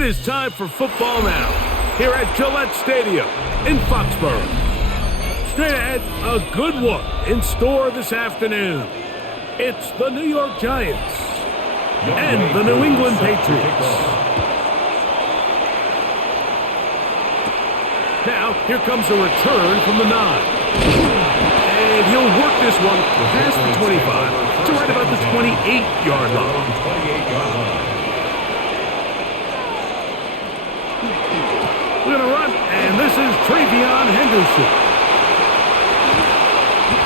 It is time for football now, here at Gillette Stadium in Foxborough. Straight ahead, a good one in store this afternoon. It's the New York Giants and the New England Patriots. Now, here comes a return from the 9. And he'll work this one past the 25 to right about the 28-yard line. We're going to run, and this is Travion Henderson.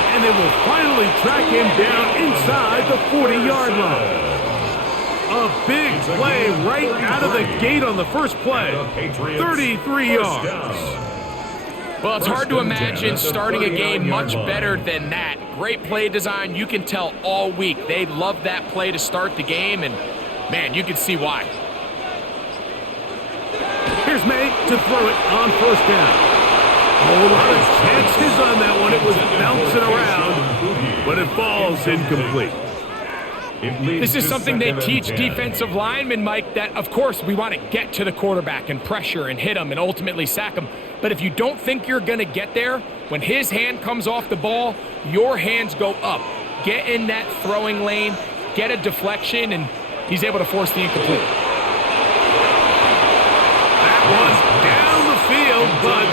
And they will finally track him down inside the 40-yard line. A big play right out of the gate on the first play. 33 yards. Well, it's hard to imagine starting a game much better than that. Great play design. You can tell all week they love that play to start the game, and, man, you can see why. Here's May to throw it on first down. A lot of chances on that one. It was bouncing around, but it falls incomplete. This is something they teach defensive linemen, Mike, that, of course, we want to get to the quarterback and pressure and hit him and ultimately sack him. But if you don't think you're going to get there, when his hand comes off the ball, your hands go up. Get in that throwing lane, get a deflection, and he's able to force the incomplete. That was down the field, but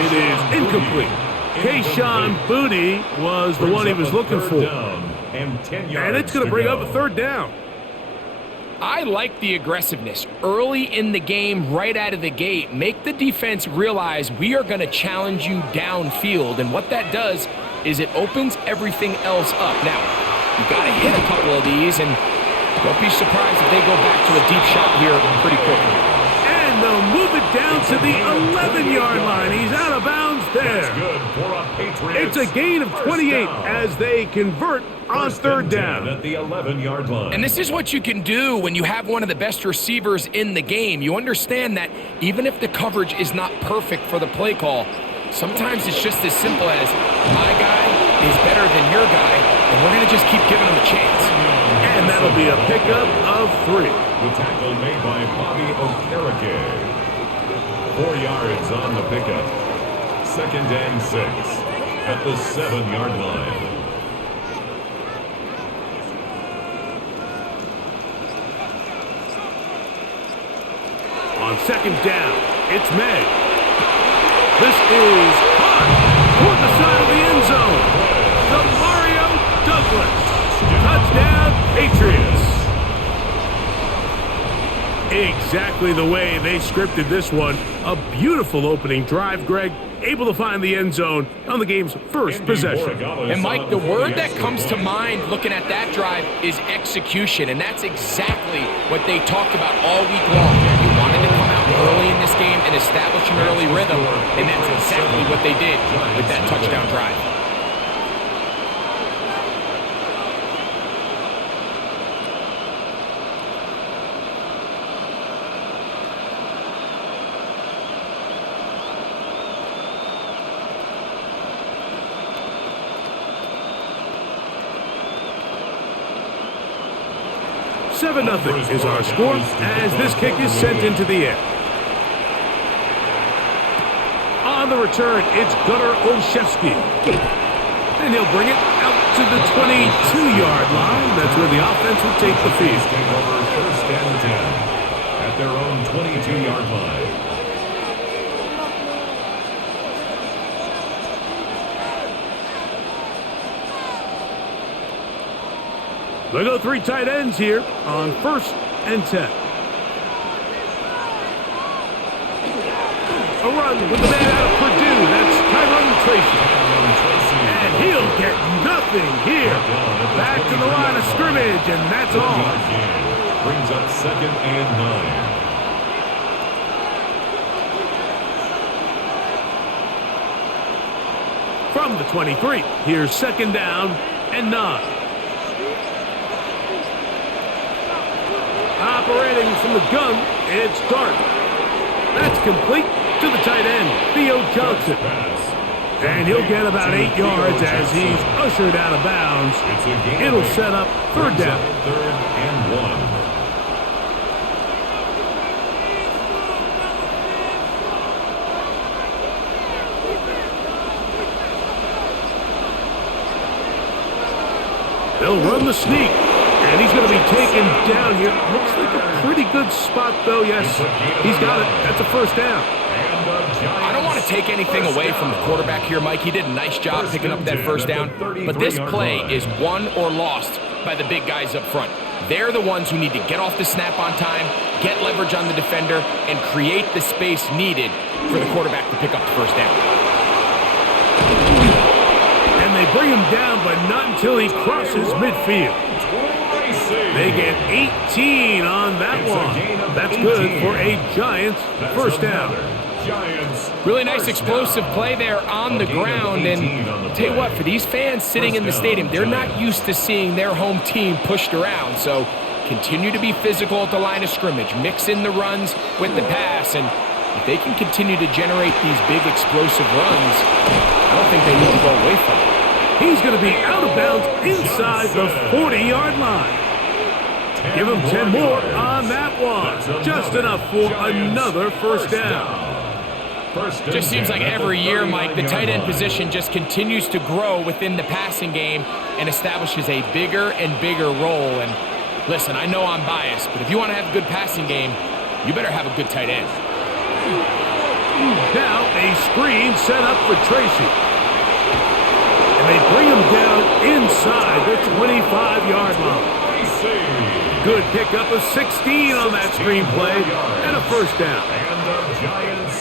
it is incomplete. Kayshawn Booty was the one he was looking for. And it's going to bring up a third down. I like the aggressiveness. Early in the game, right out of the gate, make the defense realize we are going to challenge you downfield. And what that does is it opens everything else up. Now, you got to hit a couple of these, and don't be surprised if they go back to a deep shot here pretty quickly. And they'll move it down to the 11-yard line. He's out of bounds there. It's a gain of 28 as they convert on third down at the 11-yard line. And this is what you can do when you have one of the best receivers in the game. You understand that even if the coverage is not perfect for the play call, sometimes it's just as simple as my guy is better than your guy, and we're going to just keep giving him a chance. And that'll be a pickup of 3. The tackle made by Bobby Okereke. 4 yards on the pickup. 2nd and 6 at the 7-yard line. On 2nd down, it's May. This is caught toward the side of the end zone. The Mario Douglas. Touchdown, Patriots. Exactly the way they scripted this one. A beautiful opening drive, Greg. Able to find the end zone on the game's first possession. And, Mike, the word that comes to mind looking at that drive is execution, and that's exactly what they talked about all week long. You wanted to come out early in this game and establish an early rhythm, and that's exactly what they did with that touchdown drive. Nothing is our score as this kick is sent into the air. On the return, it's Gunnar Olszewski. And he'll bring it out to the 22-yard line. That's where the offense will take the field. Over 1st and 10 at their own 22-yard line. They go 3 tight ends here on 1st and 10. A run with the man out of Purdue. That's Tyrone Tracy. And he'll get nothing here. Back to the line of scrimmage, and that's all. Brings up 2nd and 9. From the 23, here's 2nd down and 9. Operating from the gun, it's Dart. That's complete to the tight end, Theo Johnson. And he'll get about 8 yards as he's ushered out of bounds. It'll set up 3rd down. 3rd and 1. They'll run the sneak. And he's going to be taken down here. Looks like a pretty good spot, though. Yes, he's got it. That's a first down. I don't want to take anything away from the quarterback here, Mike. He did a nice job picking up that first down. But this play is won or lost by the big guys up front. They're the ones who need to get off the snap on time, get leverage on the defender, and create the space needed for the quarterback to pick up the first down. And they bring him down, but not until he crosses midfield. They get 18 on that one. That's good for a Giants first down. Really nice explosive play there on the ground. And I'll tell you what, for these fans sitting in the stadium, they're not used to seeing their home team pushed around. So continue to be physical at the line of scrimmage. Mix in the runs with the pass. And if they can continue to generate these big explosive runs, I don't think they need to go away from it. He's going to be out of bounds inside the 40-yard line. Give him 10 more on that one. Just enough for another first down. Just seems like every year, Mike, the tight end position just continues to grow within the passing game and establishes a bigger and bigger role. And listen, I know I'm biased, but if you want to have a good passing game, you better have a good tight end. Now a screen set up for Tracy. And they bring him down inside the 25-yard line. Good pickup of 16 on that screen play and a first down.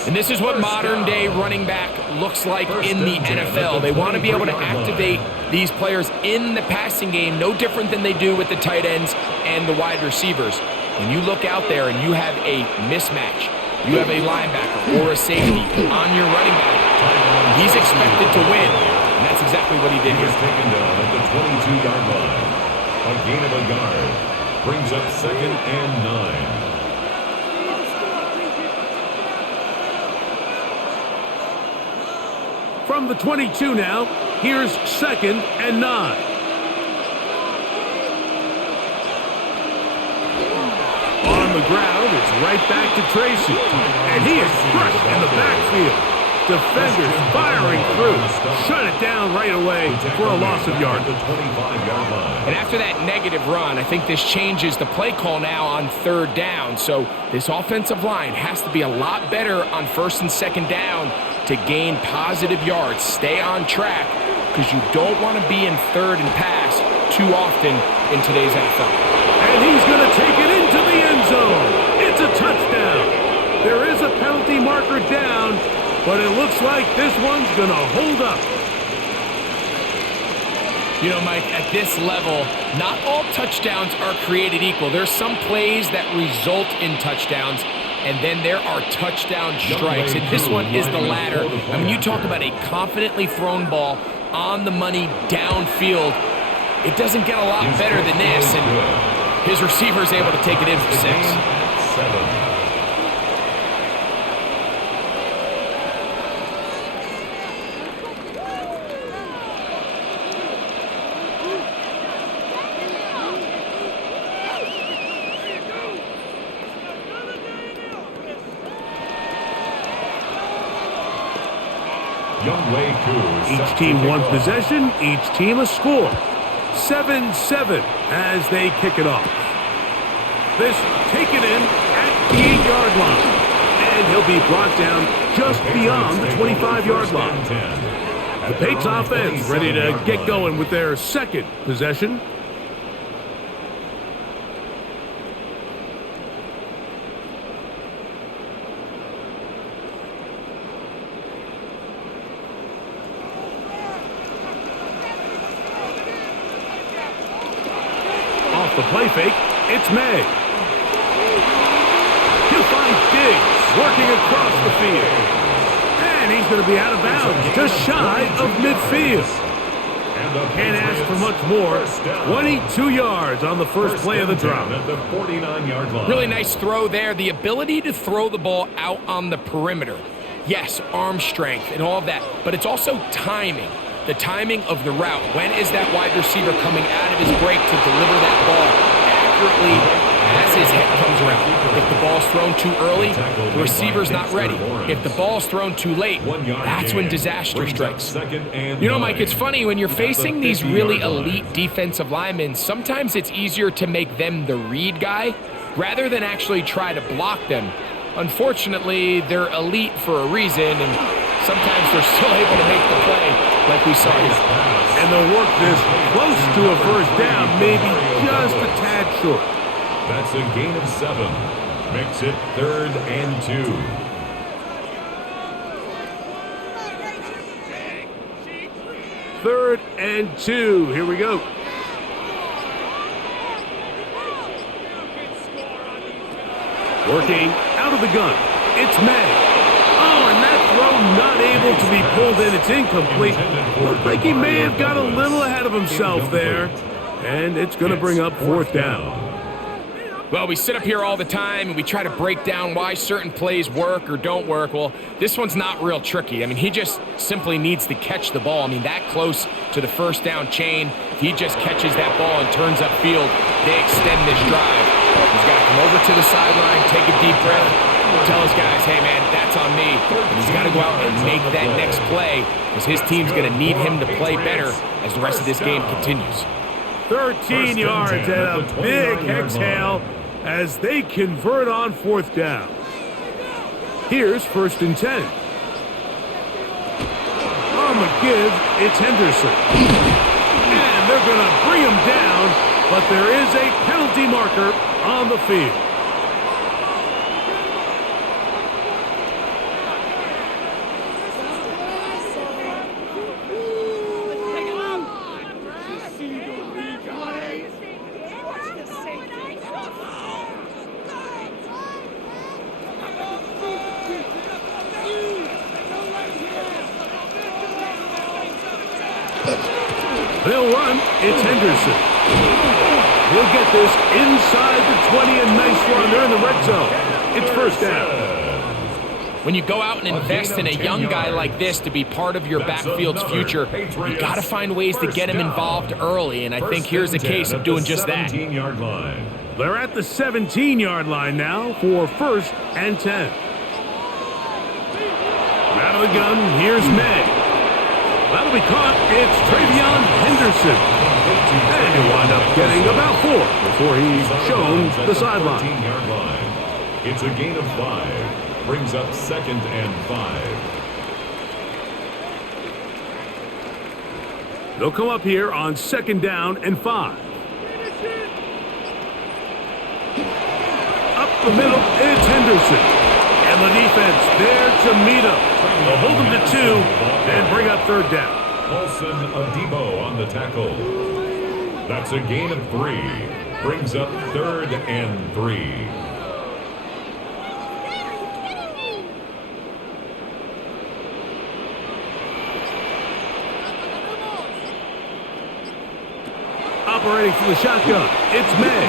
And this is what modern-day running back looks like in the NFL. They want to be able to activate these players in the passing game, no different than they do with the tight ends and the wide receivers. When you look out there and you have a mismatch, you have a linebacker or a safety on your running back, he's expected to win. And that's exactly what he did here. He's taken down at the 22-yard line. A gain of a yard. Brings up 2nd and 9. From the 22 now, here's 2nd and 9. On the ground, it's right back to Tracy. And he is crushed in the backfield. Defenders firing through. Shut it down right away for a loss of yard. And after that negative run, I think this changes the play call now on 3rd down. So this offensive line has to be a lot better on 1st and 2nd down to gain positive yards. Stay on track because you don't want to be in 3rd and pass too often in today's NFL. And he's going to take it into the end zone. It's a touchdown. There is a penalty marker down, but it looks like this one's going to hold up. You know, Mike, at this level, not all touchdowns are created equal. There's some plays that result in touchdowns, and then there are touchdown strikes. And this one is the latter. I mean, you talk about a confidently thrown ball on the money downfield. It doesn't get a lot better than this, and his receiver is able to take it in for 6. Each team one possession, each team a score. 7-7 as they kick it off. This taken in at the 8-yard line. And he'll be brought down just beyond the 25-yard line. The Patriots offense ready to get going with their 2nd possession. The play fake, it's May. He'll find Diggs working across the field. And he's going to be out of bounds, just shy of midfield. Can't ask for much more. 22 yards on the first play of the drive. Really nice throw there. The ability to throw the ball out on the perimeter. Yes, arm strength and all of that, but it's also timing. The timing of the route. When is that wide receiver coming out of his break to deliver that ball accurately as as his head comes around. If the ball's thrown too early, the receiver's not ready. If the ball's thrown too late, that's when disaster strikes. You know, Mike, it's funny, when you're facing these really elite defensive linemen, sometimes it's easier to make them the read guy rather than actually try to block them. Unfortunately, they're elite for a reason, and sometimes they're still able to make the play like we saw here. And they'll work this close to a first down, maybe just a tad short. That's a gain of 7. Makes it 3rd and 2. Third and 2. Here we go. Working out of the gun. It's May. Oh, and that throw not able to be pulled in. It's incomplete. Looked like he may have got a little ahead of himself there. And it's going to bring up 4th down. Well, we sit up here all the time and we try to break down why certain plays work or don't work. Well, this one's not real tricky. I mean, he just simply needs to catch the ball. I mean, that close to the first down chain, if he just catches that ball and turns upfield, they extend this drive. He's got to come over to the sideline, take a deep breath, tell his guys, hey, man, that's on me. And he's got to go out and make that next play because his team's going to need him to play better as the rest of this game continues. 13 yards and a big exhale as they convert on 4th down. Here's 1st and 10. On the give, it's Henderson. And they're going to bring him down, but there is a penalty marker on the field. They'll run. It's Henderson. He'll get this inside the 20, and nice run. They're in the red zone. It's 1st down. When you go out and invest in a young guy like this to be part of your backfield's future, you got to find ways to get him involved early, and I think here's a case of doing just that. They're at the 17-yard line now for 1st and 10. Out of the gun, here's May. That'll be caught. It's Travion Henderson. And he'll wind up getting about 4 before he's shown the sideline. It's a gain of 5. Brings up 2nd and 5. They'll come up here on 2nd down and 5. Up the middle, it's Henderson. And the defense there to meet him. They'll hold him to 2 and bring up 3rd down. Paulson Adebo on the tackle. That's a gain of 3. Brings up 3rd and 3. Operating from the shotgun, it's May.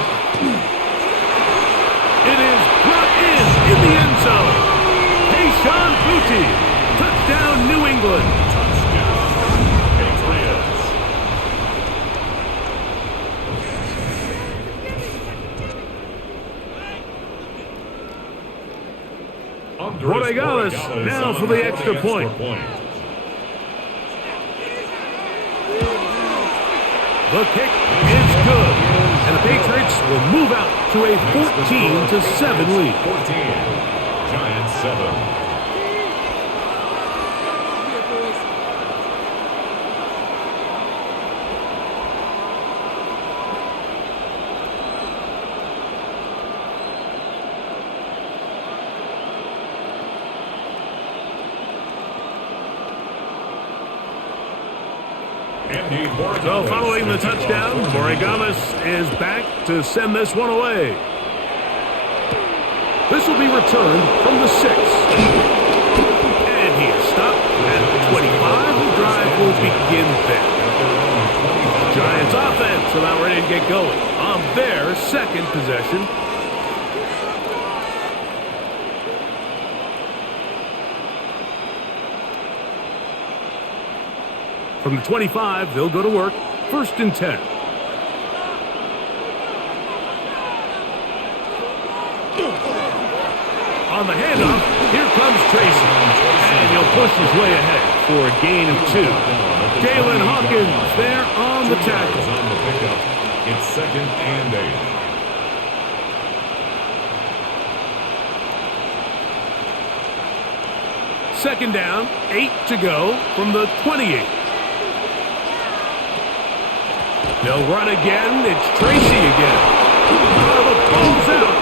It is brought in the end zone. Sean Booty, touchdown New England. Touchdown Patriots. Borregales now for the extra point. The kick is good, and the Patriots will move out to a 14-7 lead. 14. Giants 7. So following the touchdown, Borregales is back to send this one away. This will be returned from the 6. And he is stopped at the 25. The drive will begin there. Giants offense about ready to get going on their 2nd possession. From the 25, they'll go to work. 1st and 10. On the handoff, here comes Tracy. And he'll push his way ahead for a gain of 2. Jalen Hawkins there on the tackle. On the pickup. It's 2nd and 8. Second down, 8 to go from the 28. They'll run again. It's Tracy again. The ball's out.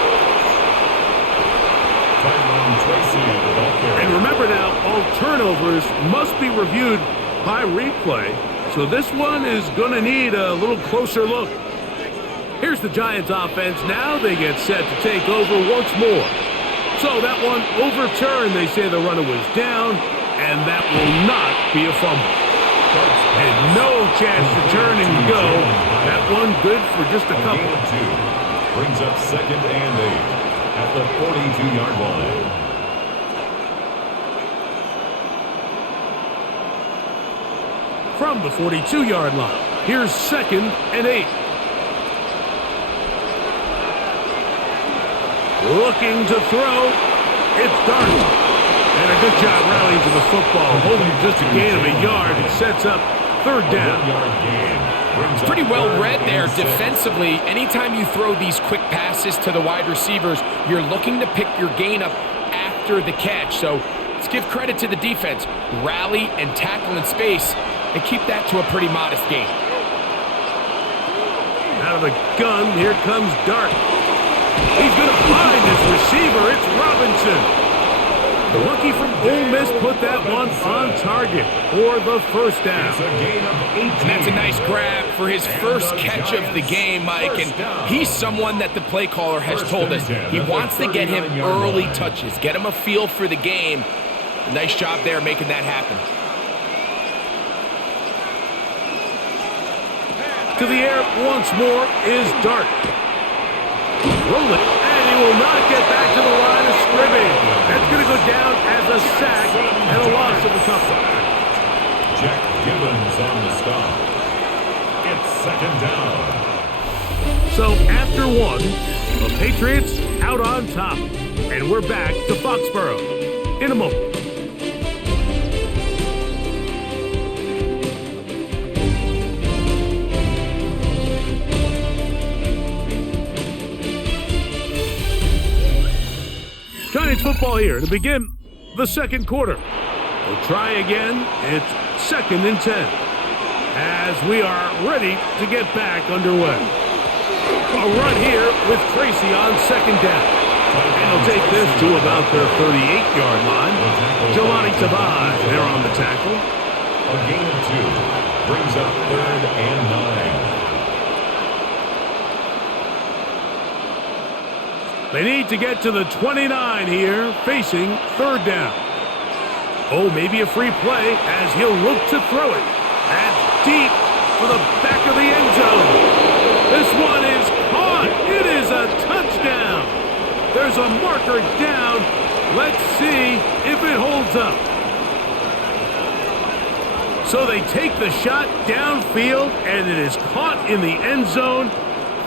And remember now, all turnovers must be reviewed by replay. So this one is going to need a little closer look. Here's the Giants offense. Now they get set to take over once more. So that one overturned. They say the runner was down, and that will not be a fumble. And no chance to turn and go. That one good for just a couple. Brings up 2nd and 8 at the 42-yard line. From the 42-yard line, here's 2nd and 8. Looking to throw. It's Darnold. And a good job rallying to the football. Holding just a gain of a yard. It sets up 3rd down. It's pretty well read there defensively. Anytime you throw these quick passes to the wide receivers, you're looking to pick your gain up after the catch. So let's give credit to the defense. Rally and tackle in space and keep that to a pretty modest gain. Out of the gun, here comes Dart. He's going to find his receiver. It's Robinson. The rookie from Ole Miss put that one on target for the 1st down. It's a gain of 18. And that's a nice grab for his first catch of the game, Mike. And he's someone that the play caller has told us he wants to get him early touches, get him a feel for the game. Nice job there making that happen. To the air once more is Dart. Rolling, and he will not get back to the line of scrimmage. That's going to go down as a sack and a loss of a couple. Jack Gibbons on the stop. It's 2nd down. So after one, the Patriots out on top. And we're back to Foxborough in a moment. Giants football here to begin the 2nd quarter. We'll try again. It's 2nd and 10 as we are ready to get back underway. A run here with Tracy on 2nd down. And he'll take this to about the 38-yard line. Jelani Tavai there on the tackle. A gain of 2 brings up 3rd and 9. They need to get to the 29 here, facing 3rd down. Oh, maybe a free play as he'll look to throw it. That's deep for the back of the end zone. This one is caught. It is a touchdown. There's a marker down. Let's see if it holds up. So they take the shot downfield, and it is caught in the end zone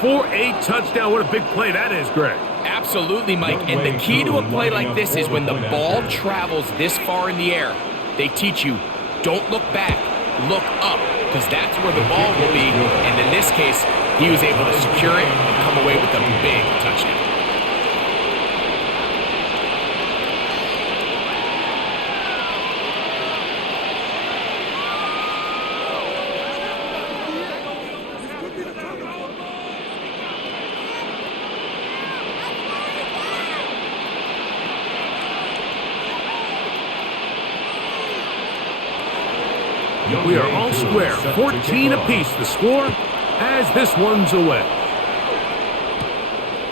for a touchdown. What a big play that is, Greg. Absolutely, Mike. And the key to a play like this is when the ball travels this far in the air, they teach you, don't look back, look up, because that's where the ball will be. And in this case, he was able to secure it and come away with a big touchdown. We are all square, 14 apiece the score as this one's away.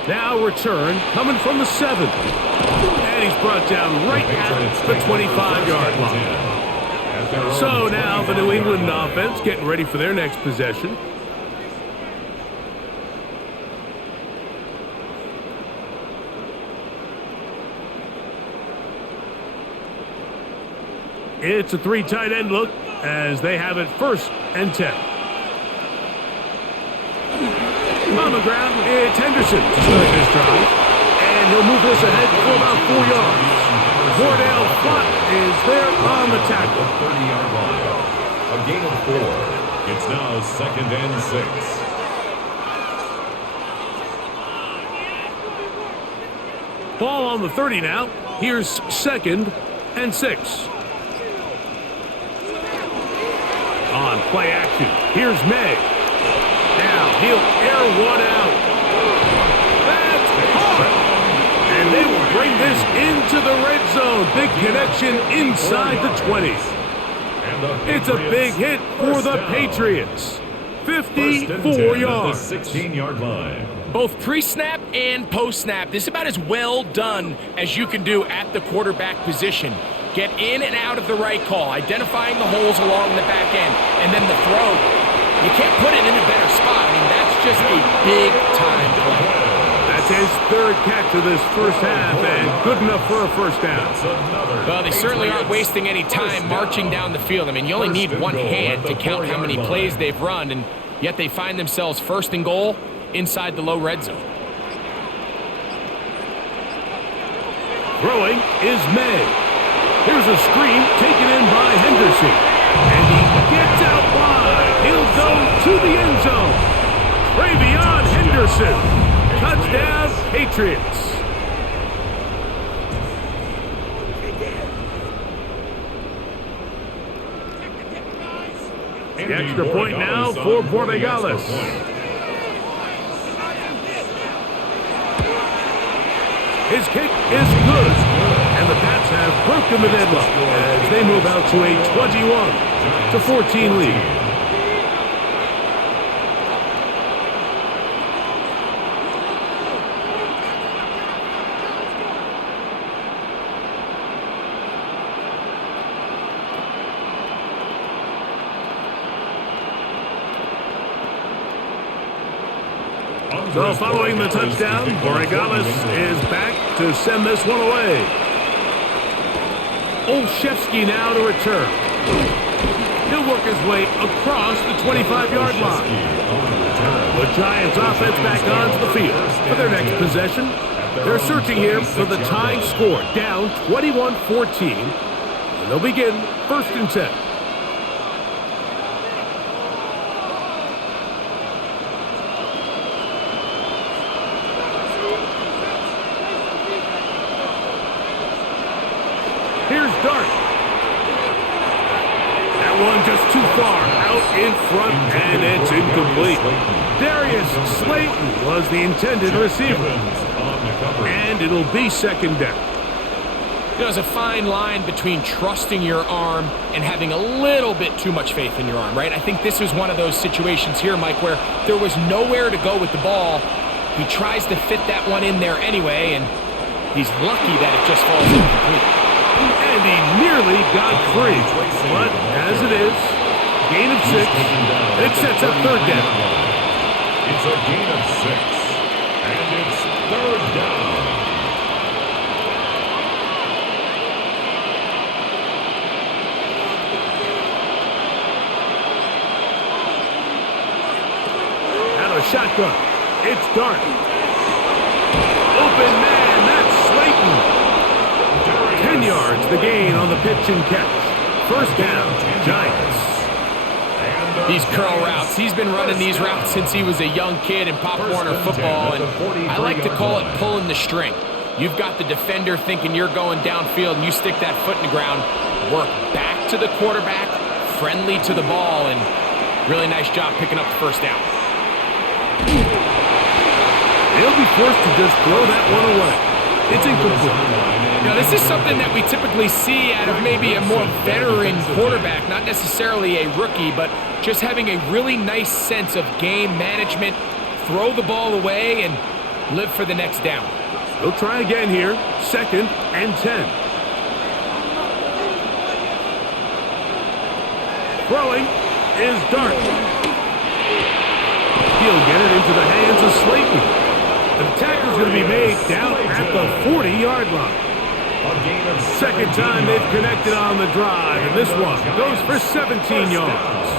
Now return coming from the 7th. And he's brought down right at the 25-yard line. So now the New England offense getting ready for their next possession. It's a 3 tight end look as they have it 1st and 10. On the ground, it's Henderson to start this drive. And he'll move this ahead for about 4 yards. Cordell Flott is there on the tackle. 30-yard line. A gain of 4. It's now 2nd and 6. Ball on the 30 now. Here's 2nd and 6. On play action, here's May. Now he'll air one out. That's hard. And they will bring this into the red zone. Big connection inside the 20. It's a big hit for the Patriots. 54 yards. 16-yard line. Both pre-snap and post-snap, this is about as well done as you can do at the quarterback position. Get in and out of the right call, identifying the holes along the back end, and then the throw. You can't put it in a better spot. I mean, that's just a big-time play. That's his 3rd catch of this first half, and good enough for a first down. Well, they certainly aren't wasting any time marching down the field. I mean, you only need one hand to count how many plays they've run, and yet they find themselves 1st and goal inside the low red zone. Throwing is May. Here's a screen taken in by Henderson. And he gets out wide. He'll go to the end zone. Travion Henderson. Touchdown, Patriots. The extra point now for Borregales. His kick is good. And the Pats have broken the deadlock as they move out to a 21-14 lead. So following the touchdown, Borregales is back to send this one away. Olszewski now to return. He'll work his way across the 25-yard line. The Giants offense back onto the field for their next possession. They're searching here for the tying score, down 21-14. And they'll begin 1st and 10. Here's Dart. That one just too far out in front, and it's incomplete. Darius Slayton was the intended receiver. And it'll be 2nd down. There's a fine line between trusting your arm and having a little bit too much faith in your arm, right? I think this is one of those situations here, Mike, where there was nowhere to go with the ball. He tries to fit that one in there anyway, and he's lucky that it just falls incomplete. And he nearly got free. But as it is, gain of 6, and it sets up 3rd down. It's a gain of 6, and it's 3rd down. Out of shotgun, it's Dart. Open man, that's Slayton. 10 yards, the gain on the pitch and catch. 1st down, Giants. These curl routes, he's been running these routes since he was a young kid in Pop Warner football, and I like to call it pulling the string. You've got the defender thinking you're going downfield, and you stick that foot in the ground, work back to the quarterback, friendly to the ball, and really nice job picking up the 1st down. They'll be forced to just throw that one away. It's incomplete. Now, this is something that we typically see out of maybe a more veteran quarterback, not necessarily a rookie, but just having a really nice sense of game management, throw the ball away, and live for the next down. They'll try again here, 2nd and 10. Throwing is Dart. He'll get it into the hands of Slayton. The tackle's going to be made down at the 40-yard line. 2nd time they've connected on the drive, and this one goes for 17 yards.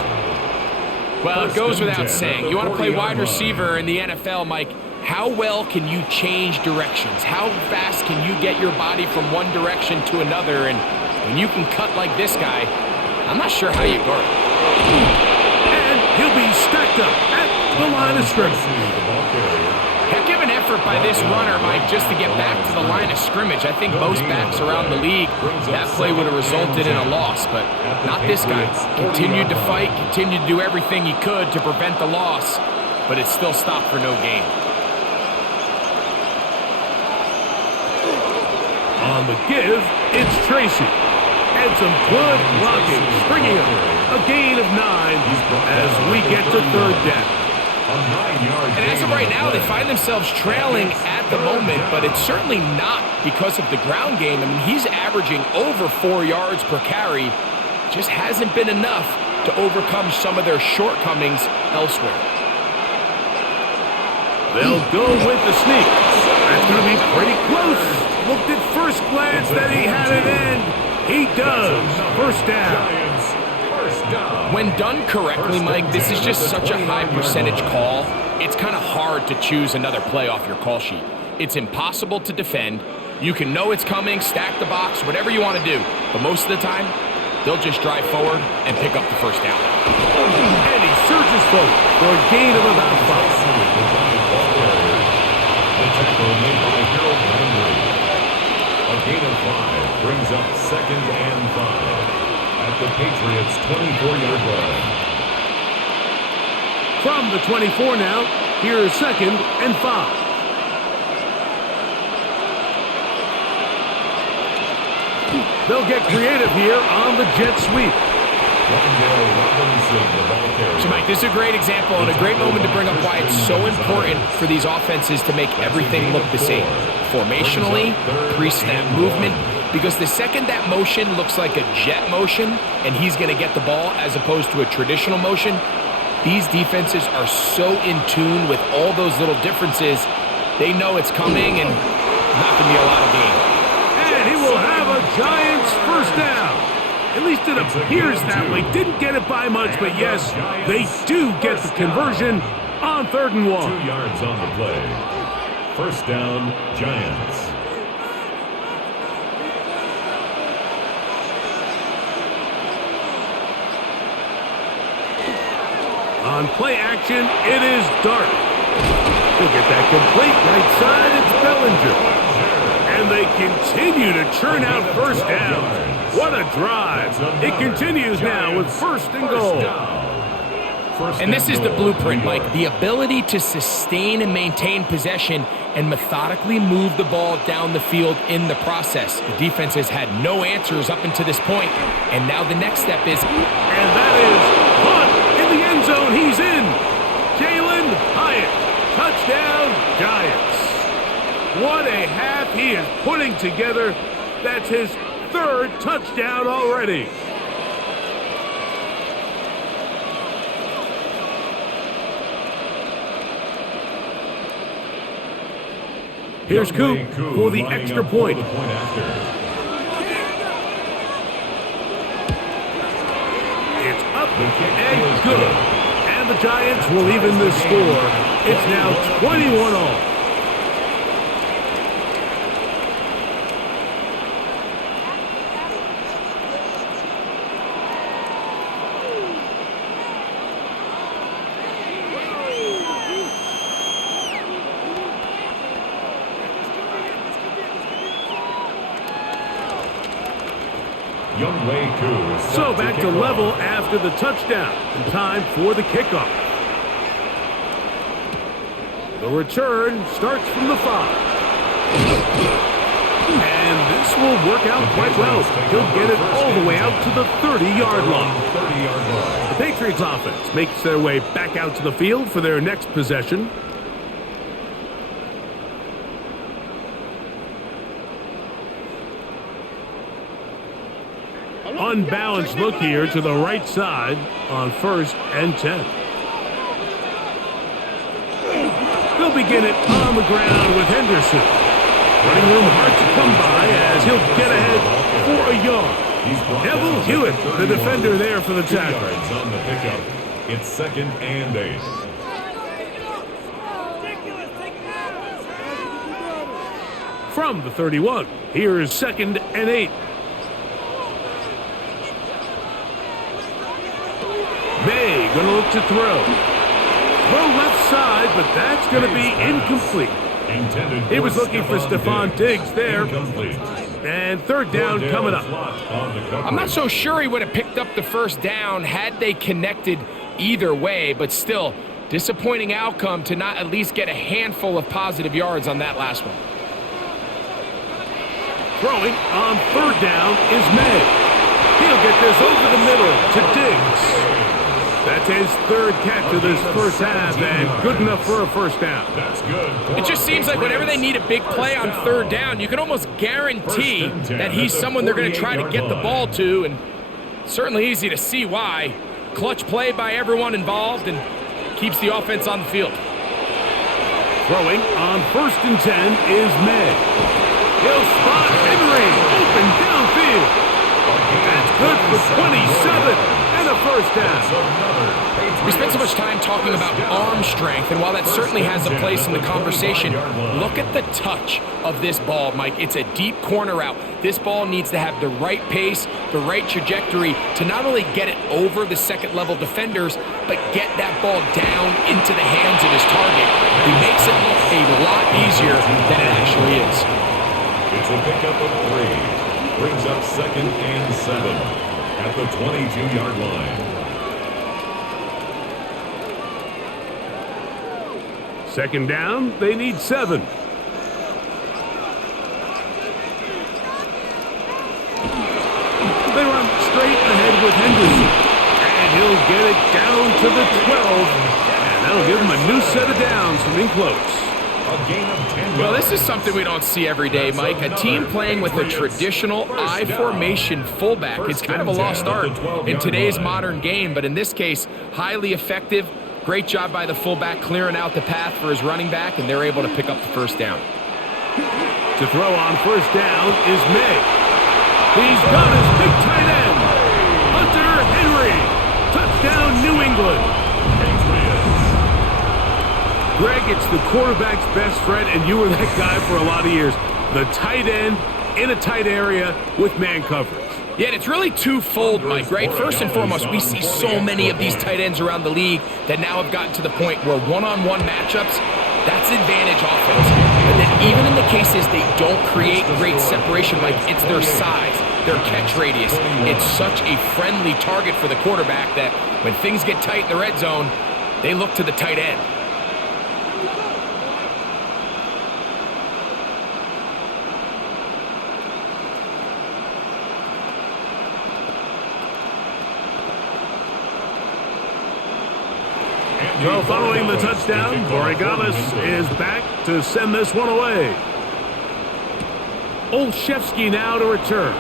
Well, it goes without saying. You want to play wide receiver in the NFL, Mike, How well can you change directions? How fast can you get your body from one direction to another? And when you can cut like this guy, I'm not sure how you guard him. And he'll be stacked up at the line of scrimmage. Heck of an effort by this runner, Mike, just to get back to the line of scrimmage. I think most backs around the league, that play would have resulted in a loss, but not this guy. Continued to fight, continued to do everything he could to prevent the loss, but it still stopped for no gain. On the give, it's Tracy. And some good blocking, bringing him a gain of 9 as we get to third down. And as of right now, they find themselves trailing at the moment, but it's certainly not because of the ground game. I mean, he's averaging over 4 yards per carry. Just hasn't been enough to overcome some of their shortcomings elsewhere. They'll go with the sneak. That's going to be pretty close. Looked at first glance that he had it in. He does. First down. When done correctly, Mike, this is just such a high percentage call. It's kind of hard to choose another play off your call sheet. It's impossible to defend. You can know it's coming, stack the box, whatever you want to do. But most of the time, they'll just drive forward and pick up the first down. And he surges forward for a gain of about 5. A gain of 5 brings up 2nd and 5 at the Patriots' 24-yard line. From the 24 now, here's 2nd and 5. They'll get creative here on the jet sweep. So, Mike, this is a great example and a great moment to bring up why it's so important for these offenses to make everything look the same. Formationally, pre-snap movement, because the second that motion looks like a jet motion and he's going to get the ball as opposed to a traditional motion, these defenses are so in tune with all those little differences. They know it's coming and not going to be a lot of gain. And he will have a Giants first down. At least it appears that way. Didn't get it by much, but yes, they do get the conversion on 3rd and 1. 2 yards on the play. First down, Giants. On play action, it is Dart. He'll get that complete right side. It's Bellinger. And they continue to churn out first down. What a drive. It continues now with 1st and goal. And this is the blueprint, Mike. The ability to sustain and maintain possession and methodically move the ball down the field in the process. The defense has had no answers up until this point, and now the next step is... And that is Hunt in the end zone. He's in. Jalen Hyatt. Touchdown, Giants. What a half he is putting together. That's his 3rd touchdown already. Here's Coop for the extra point. It's up and good. And the Giants will even the score. It's now 21-all. So back to level after the touchdown. And time for the kickoff. The return starts from the 5. And this will work out quite well. He'll get it all the way out to the 30-yard line. The Patriots offense makes their way back out to the field for their next possession. Unbalanced look here to the right side on 1st and 10. They'll begin it on the ground with Henderson. Running room hard to come by as he'll get ahead for a yard. Neville Hewitt, the defender there for the tackle. On the pickup. It's 2nd and 8. From the 31, here is 2nd and 8. May going to look to throw. Throw left side, but that's going to be incomplete. He was looking for Stephon Diggs there. And 3rd down coming up. I'm not so sure he would have picked up the first down had they connected either way, but still, disappointing outcome to not at least get a handful of positive yards on that last one. Throwing on 3rd down is May. He'll get this over the middle to Diggs. That's his 3rd catch of this first half, and good enough for a first down. That's good. It just seems like whenever they need a big play on 3rd down, you can almost guarantee that he's someone they're going to try to get the ball to, and certainly easy to see why. Clutch play by everyone involved and keeps the offense on the field. Throwing on 1st and 10 is May. He'll spot Henry open downfield. That's good for 27. And a first down. We spent so much time talking about arm strength, and while that certainly has a place in the conversation, look at the touch of this ball, Mike. It's a deep corner route. This ball needs to have the right pace, the right trajectory to not only get it over the second-level defenders, but get that ball down into the hands of his target. He makes it look a lot easier than it actually is. It's a pickup of 3. Brings up 2nd and 7. At the 22-yard line. 2nd down, they need 7. They run straight ahead with Henderson. And he'll get it down to the 12. And that'll give him a new set of downs from in close. A gain of 10 Well, this is something we don't see every day, Mike. A team playing with a traditional I formation fullback. It's kind of a lost art in today's modern game, but in this case, highly effective. Great job by the fullback clearing out the path for his running back, and they're able to pick up the first down. To throw on 1st down is May. He's got his big tight end, Hunter Henry. Touchdown, New England. Greg, it's the quarterback's best friend, and you were that guy for a lot of years. The tight end in a tight area with man coverage. Yeah, and it's really twofold, Mike, right? First and foremost, we see so many of these tight ends around the league that now have gotten to the point where one-on-one matchups, that's advantage offense. But then even in the cases they don't create great separation, Mike, it's their size, their catch radius. It's such a friendly target for the quarterback that when things get tight in the red zone, they look to the tight end. So following the touchdown, Borregalis is back to send this one away. Olszewski now to return.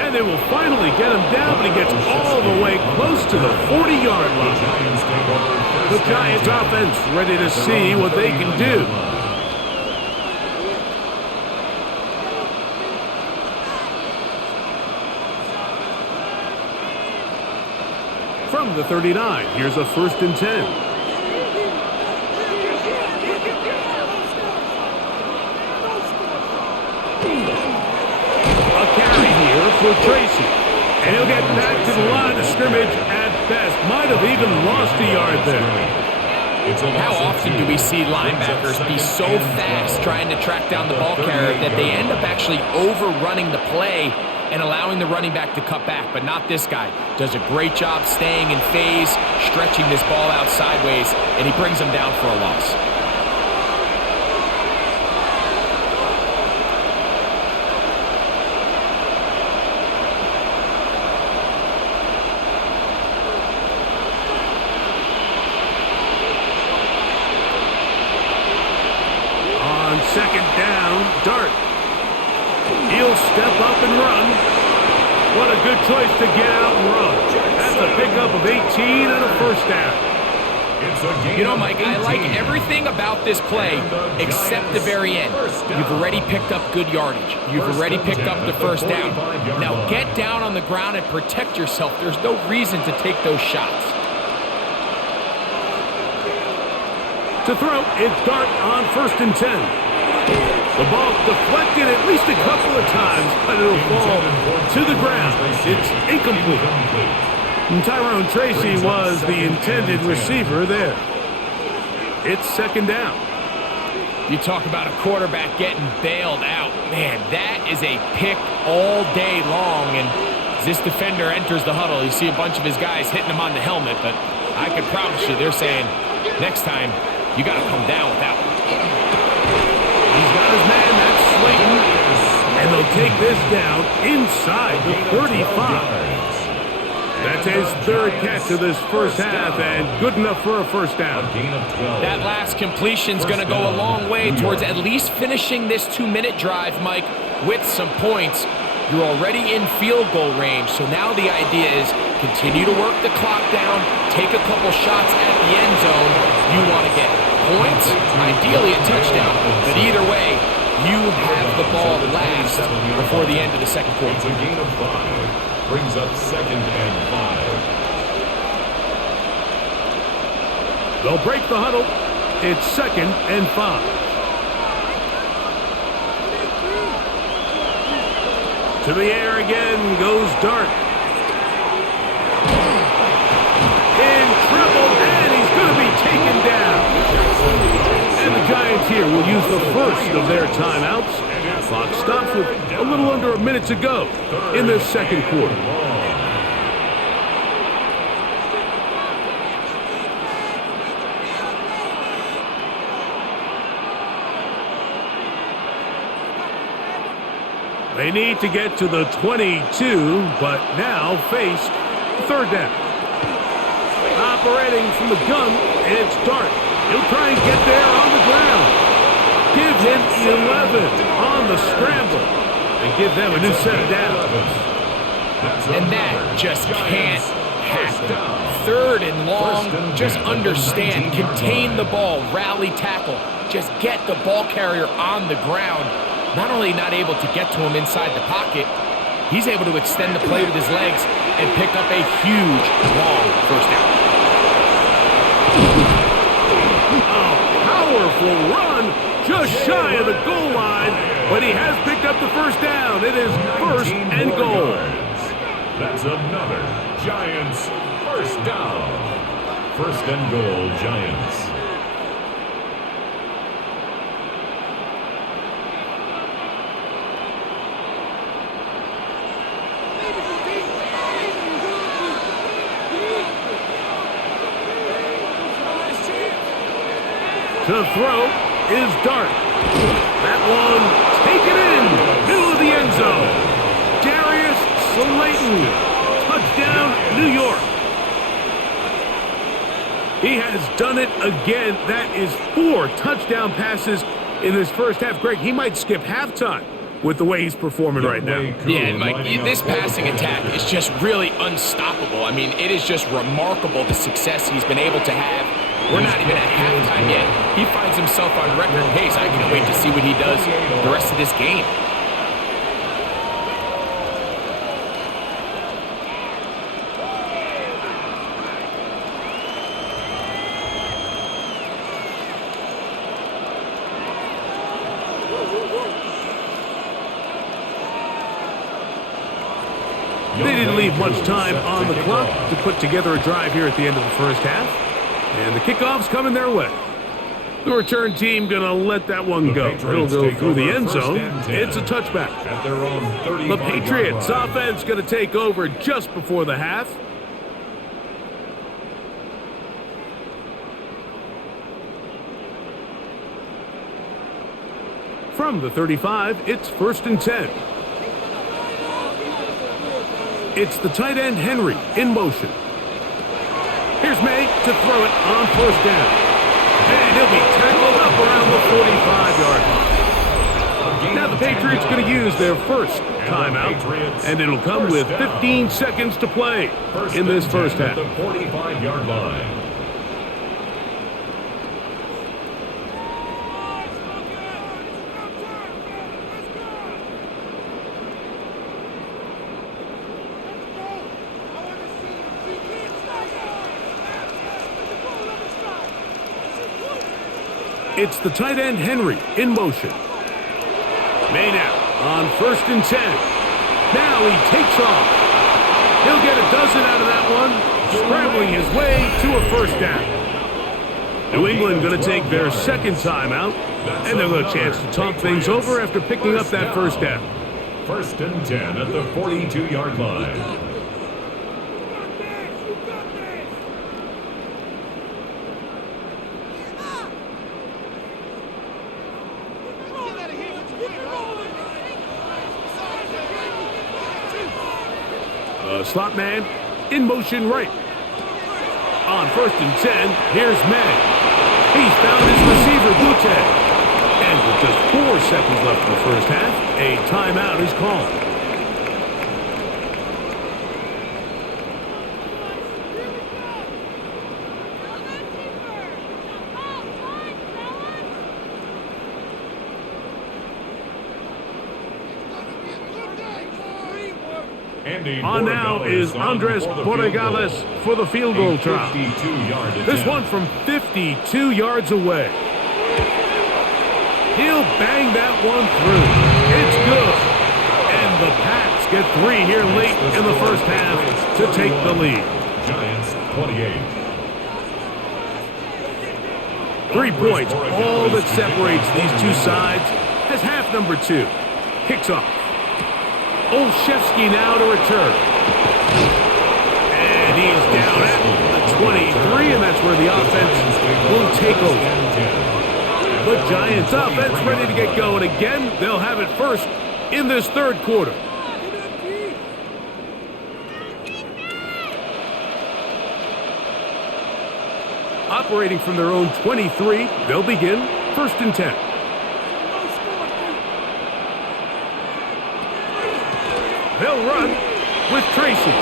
And they will finally get him down, but he gets all the way close to the 40-yard line. The Giants offense ready to see what they can do. From the 39, here's a 1st and 10. A carry here for Tracy. And he'll get back to the line of scrimmage at best. Might have even lost a yard there. How often do we see linebackers be so fast trying to track down the ball carrier that they end up actually overrunning the play and allowing the running back to cut back, but not this guy. Does a great job staying in phase, stretching this ball out sideways, and he brings him down for a loss. On 2nd down, Dart. He'll step up and run. What a good choice to get out and run. That's a pickup of 18 and a first down. You know, Mike, I like everything about this play except the very end. You've already picked up good yardage. You've already picked up the first down. Now get down on the ground and protect yourself. There's no reason to take those shots. To throw, it's Dart on 1st and 10. The ball deflected at least a couple of times, but it'll fall to the ground. It's incomplete. And Tyrone Tracy was the intended receiver there. It's 2nd down. You talk about a quarterback getting bailed out. Man, that is a pick all day long. And as this defender enters the huddle, you see a bunch of his guys hitting him on the helmet. But I can promise you, they're saying, next time, you got to come down with that one. He's got his man, that's Slayton. And they'll take this down inside the 35. That's his 3rd catch of this first half, and good enough for a 1st down. That last completion's going to go a long way towards at least finishing this 2-minute drive, Mike, with some points. You're already in field goal range, so now the idea is continue to work the clock down, take a couple shots at the end zone. You want to get points, ideally a touchdown, but either way, you have the ball last before the end of the second quarter. It's a gain of 5. Brings up 2nd and 5. They'll break the huddle. It's 2nd and 5. To the air again goes Dart. In trouble, and he's going to be taken down. And the Giants here will use the first of their timeouts. Clock stops with a little under a minute to go in the second quarter. They need to get to the 22, but now face 3rd down. Operating from the gun, it's Dart. He'll try and get there on the ground. Give him 11 on the scramble and give them a new set of downs. And that just can't happen. 3rd and long, just understand, contain the ball, rally tackle, just get the ball carrier on the ground. Not only not able to get to him inside the pocket, he's able to extend the play with his legs and pick up a huge, long 1st down. A powerful run. Just shy of the goal line, but he has picked up the 1st down. It is 1st and goal. That's another Giants 1st down. 1st and goal, Giants. To throw is Dart. That one taken in, middle of the end zone. Darius Slayton, touchdown, New York. He has done it again. That is 4 touchdown passes in this first half. Greg, he might skip halftime with the way he's performing right now. Yeah, and Mike, this passing attack is just really unstoppable. I mean, it is just remarkable the success he's been able to have. We're not even at halftime yet. He finds himself on record pace. I can't wait to see what he does the rest of this game. They didn't leave much time on the clock to put together a drive here at the end of the first half. And the kickoff's coming their way. The return team going to let that one go. It'll go through the end zone. It's a touchback. The Patriots offense going to take over just before the half. From the 35, it's 1st and 10. It's the tight end Henry in motion. Here's May to throw it on 1st down. And he'll be tackled up around the 45-yard line. Now the Patriots going to use their first timeout, and it'll come with 15 seconds to play in this first half. The 45-yard line. It's the tight end, Henry, in motion. Main out on 1st and 10. Now he takes off. He'll get a dozen out of that one, scrambling his way to a first down. New England going to take their second timeout, and they'll get a chance to talk things over after picking up that first down. 1st and 10 at the 42-yard line. Slot man in motion right. On 1st and 10, here's May. He's found his receiver, Butte. And with just 4 seconds left in the first half, a timeout is called. On now is Andres Borregales for the field goal try. This one from 52 yards away. He'll bang that one through. It's good. And the Pats get 3 here late in the first half to take the lead. Giants 28. 3 points, all that separates these two sides, as half number 2 kicks off. Olszewski now to return. And he's down at the 23, and that's where the offense will take over. The Giants offense ready to get going again. They'll have it first in this third quarter. Operating from their own 23, they'll begin 1st and 10. They'll run with Tracy.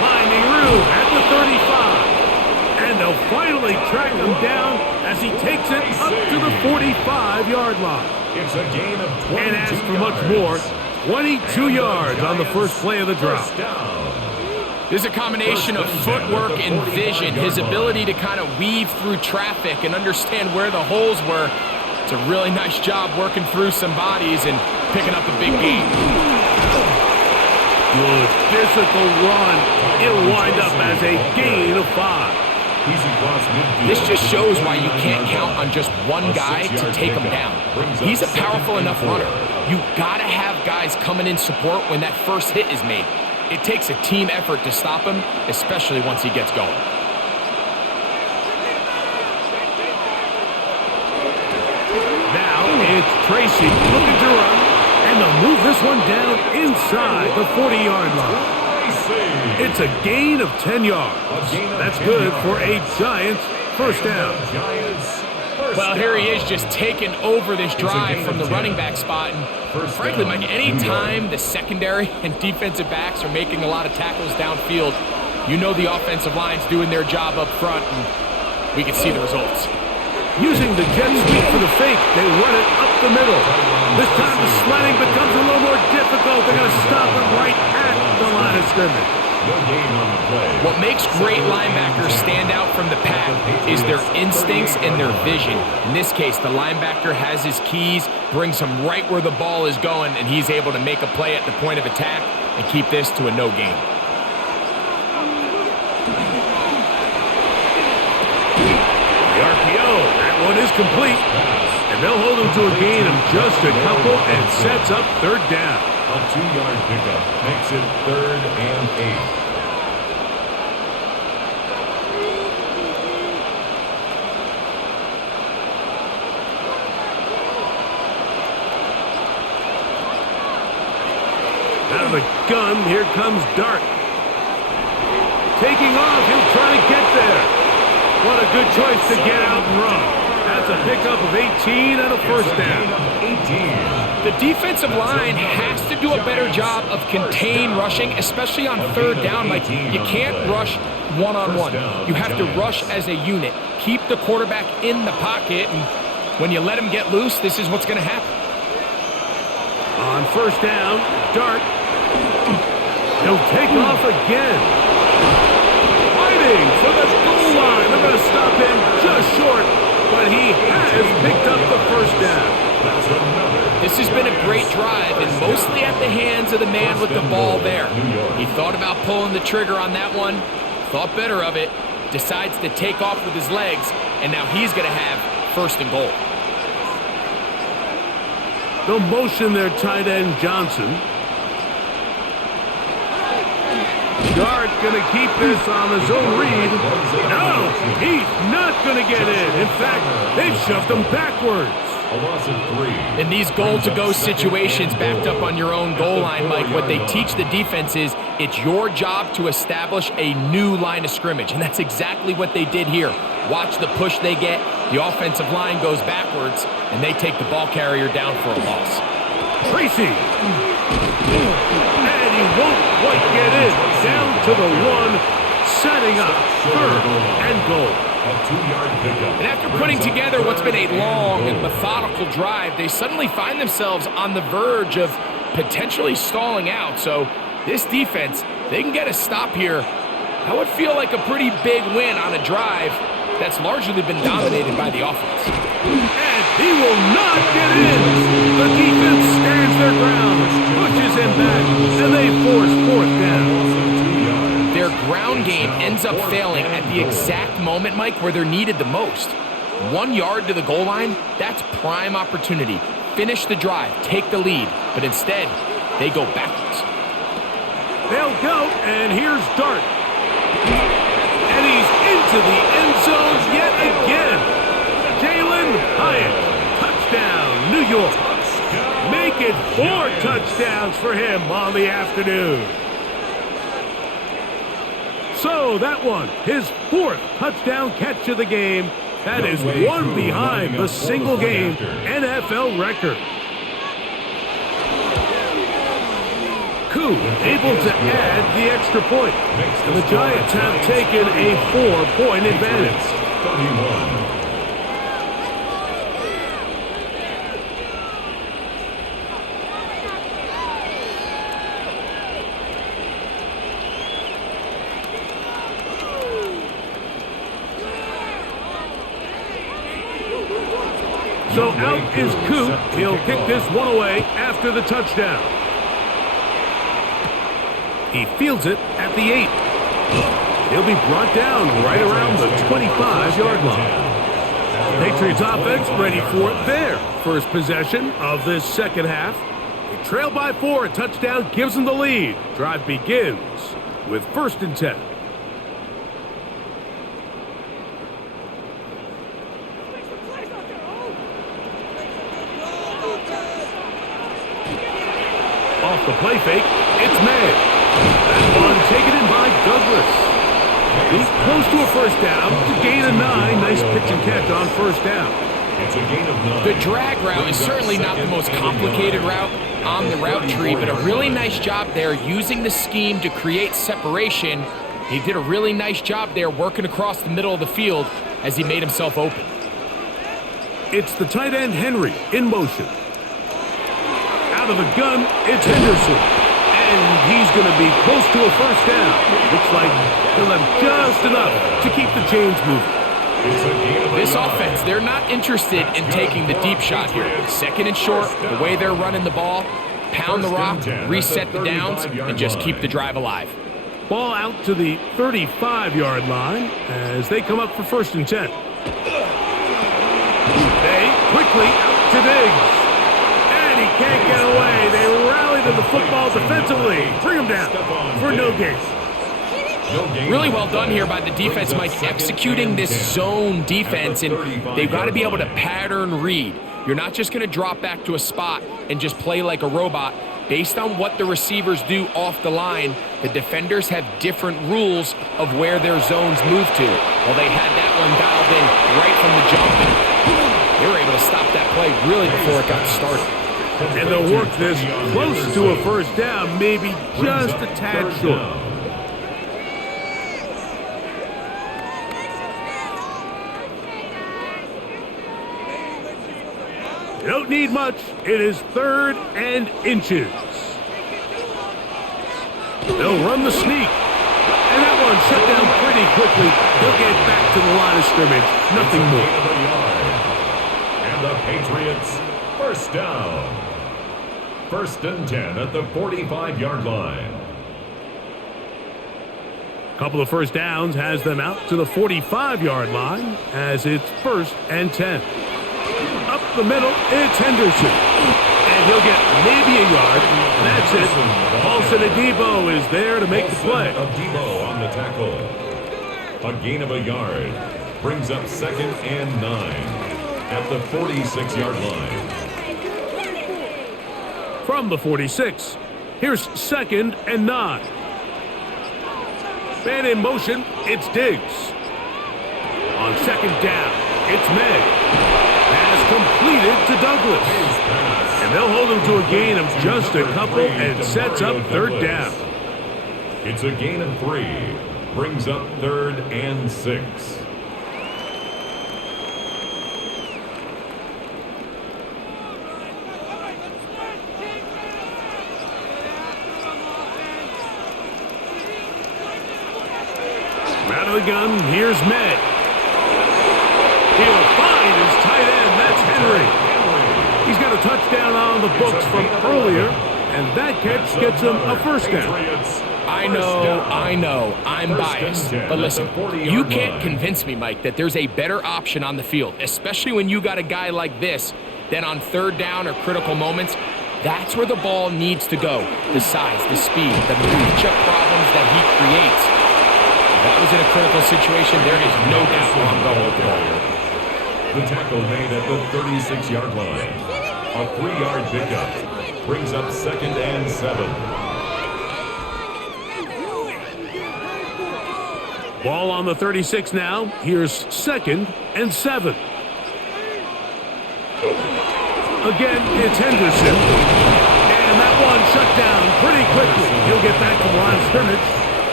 Finding room at the 35. And they'll finally track him down as he takes it up to the 45-yard line. It's a gain of 22 and as for much more, 22 yards on the first play of the drive. There's a combination of footwork and vision, his ability to kind of weave through traffic and understand where the holes were. It's a really nice job working through some bodies and picking up a big gain. Good physical run. It'll wind up as a gain of 5. This just shows why you can't count on just one guy to take him down. He's a powerful enough runner. You gotta have guys coming in support when that first hit is made. It takes a team effort to stop him, especially once he gets going. Now it's Tracy looking to run, and they'll move this one down inside the 40-yard line. It's a gain of 10 yards. That's good for a Giants first down. Well, here he is just taking over this drive from the running back spot. And frankly, Mike, any time the secondary and defensive backs are making a lot of tackles downfield, you know the offensive line's doing their job up front, and we can see the results. Using the jet sweep for the fake, they run it up the middle. This time the sledding becomes a little more difficult. They're going to stop it right at the line of scrimmage. What makes great linebackers stand out from the pack is their instincts and their vision. In this case, the linebacker has his keys, brings him right where the ball is going, and he's able to make a play at the point of attack and keep this to a no gain. The RPO, that one is complete. And they'll hold him to a gain of just a couple and sets up third down. A 2-yard pickup makes it 3rd and 8. Out of the gun, here comes Dart. Taking off, he'll try to get there. What a good choice to get out and run. That's a pickup of 18 and a first down. The defensive line has to do a better job of contain rushing, especially on third down. Like, you can't rush one-on-one. You have to rush as a unit. Keep the quarterback in the pocket, and when you let him get loose, this is what's going to happen. On first down, Dart. He'll take off again. Fighting for the goal line. They're going to stop him just short, but he has picked up the first down. This has been a great drive, and mostly at the hands of the man with the ball there. He thought about pulling the trigger on that one, thought better of it, decides to take off with his legs, and now he's going to have first and goal. They'll motion their tight end, Johnson. Dart going to keep this on his own read. No, he's not going to get in. In fact, they've shoved him backwards. A loss of 3. In these goal-to-go situations backed up on your own goal line, Mike, what they teach the defense is it's your job to establish a new line of scrimmage, and that's exactly what they did here. Watch the push they get. The offensive line goes backwards, and they take the ball carrier down for a loss. Tracy. And he won't quite get in. Down to the 1, setting up 3rd and goal. A 2-yard pickup. And after putting together what's been a long and methodical drive, they suddenly find themselves on the verge of potentially stalling out. So this defense, they can get a stop here. That would feel like a pretty big win on a drive that's largely been dominated by the offense. And he will not get in. The defense stands their ground, pushes him back, and they force 4th down. Their ground game ends up failing at the exact moment, Mike, where they're needed the most. 1 yard to the goal line, that's prime opportunity. Finish the drive, take the lead, but instead, they go backwards. They'll go, and here's Dart. And he's into the end zone yet again. Jalen Hyatt, touchdown, New York. Make it 4 touchdowns for him on the afternoon. So that one, his 4th touchdown catch of the game. That is one behind the single-game NFL record. Koo able to add the extra point. And the Giants have taken a 4-point advantage. 31. So out is Koo. He'll kick this one away after the touchdown. He fields it at the 8. He'll be brought down right around the 25-yard line. Patriots offense ready for it there. First possession of this second half. They trail by 4. A touchdown gives them the lead. Drive begins with 1st and 10. Off the play fake, it's May. That one taken in by Douglas. He's close to a first down to gain a 9. Nice pitch and catch on first down. It's a gain of 9. The drag route is certainly not the most complicated route on the route tree, but a really nice job there using the scheme to create separation. He did a really nice job there working across the middle of the field as he made himself open. It's the tight end Henry in motion. Out of the gun, it's Henderson. And he's going to be close to a first down. Looks like he'll have just enough to keep the chains moving. This offense, they're not interested in taking the deep shot here. 2nd and short, the way they're running the ball, pound the rock, reset the downs, and just keep the drive alive. Ball out to the 35-yard line as they come up for 1st and 10. They quickly out to Diggs. And he can't get away. They rally to the football defensively. Bring him down for no gain. Really well done here by the defense, Mike, executing this zone defense, and they've got to be able to pattern read. You're not just going to drop back to a spot and just play like a robot. Based on what the receivers do off the line, the defenders have different rules of where their zones move to. Well, they had that one dialed in right from the jump, and they were able to stop that play really before it got started. And they'll work this close to a first down, maybe just a tad short. You don't need much. It is 3rd and inches. They'll run the sneak. And that one shut down pretty quickly. He'll get back to the line of scrimmage. Nothing more. And the Patriots, first down. 1st and 10 at the 45-yard line. Couple of first downs has them out to the 45-yard line as it's 1st and 10. Up the middle, it's Henderson. And he'll get maybe a yard. That's it. Paulson Adebo is there to make the play. Adebo on the tackle. A gain of a yard. Brings up 2nd and 9 at the 46-yard line. From the 46, here's 2nd and 9. Man in motion, it's Diggs. On 2nd down, it's Meg. Pass completed to Douglas. And they'll hold him to a gain of just a couple and sets up 3rd down. It's a gain of 3. Brings up 3rd and 6. Out of the gun, here's Meg. He'll find his tight end. That's Henry. He's got a touchdown on the books from earlier, and that catch gets him a 1st down. I know, I'm biased. But listen, you can't convince me, Mike, that there's a better option on the field, especially when you got a guy like this, than on 3rd down or critical moments. That's where the ball needs to go. The size, the speed, the matchup problems that he creates. That was in a critical situation. There is no doubt where I'm going with the ball. The tackle made at the 36-yard line. A 3-yard pickup. Brings up 2nd and 7. Ball on the 36 now. Here's 2nd and 7. Again, it's Henderson. And that one shut down pretty quickly. He'll get back to the line of scrimmage.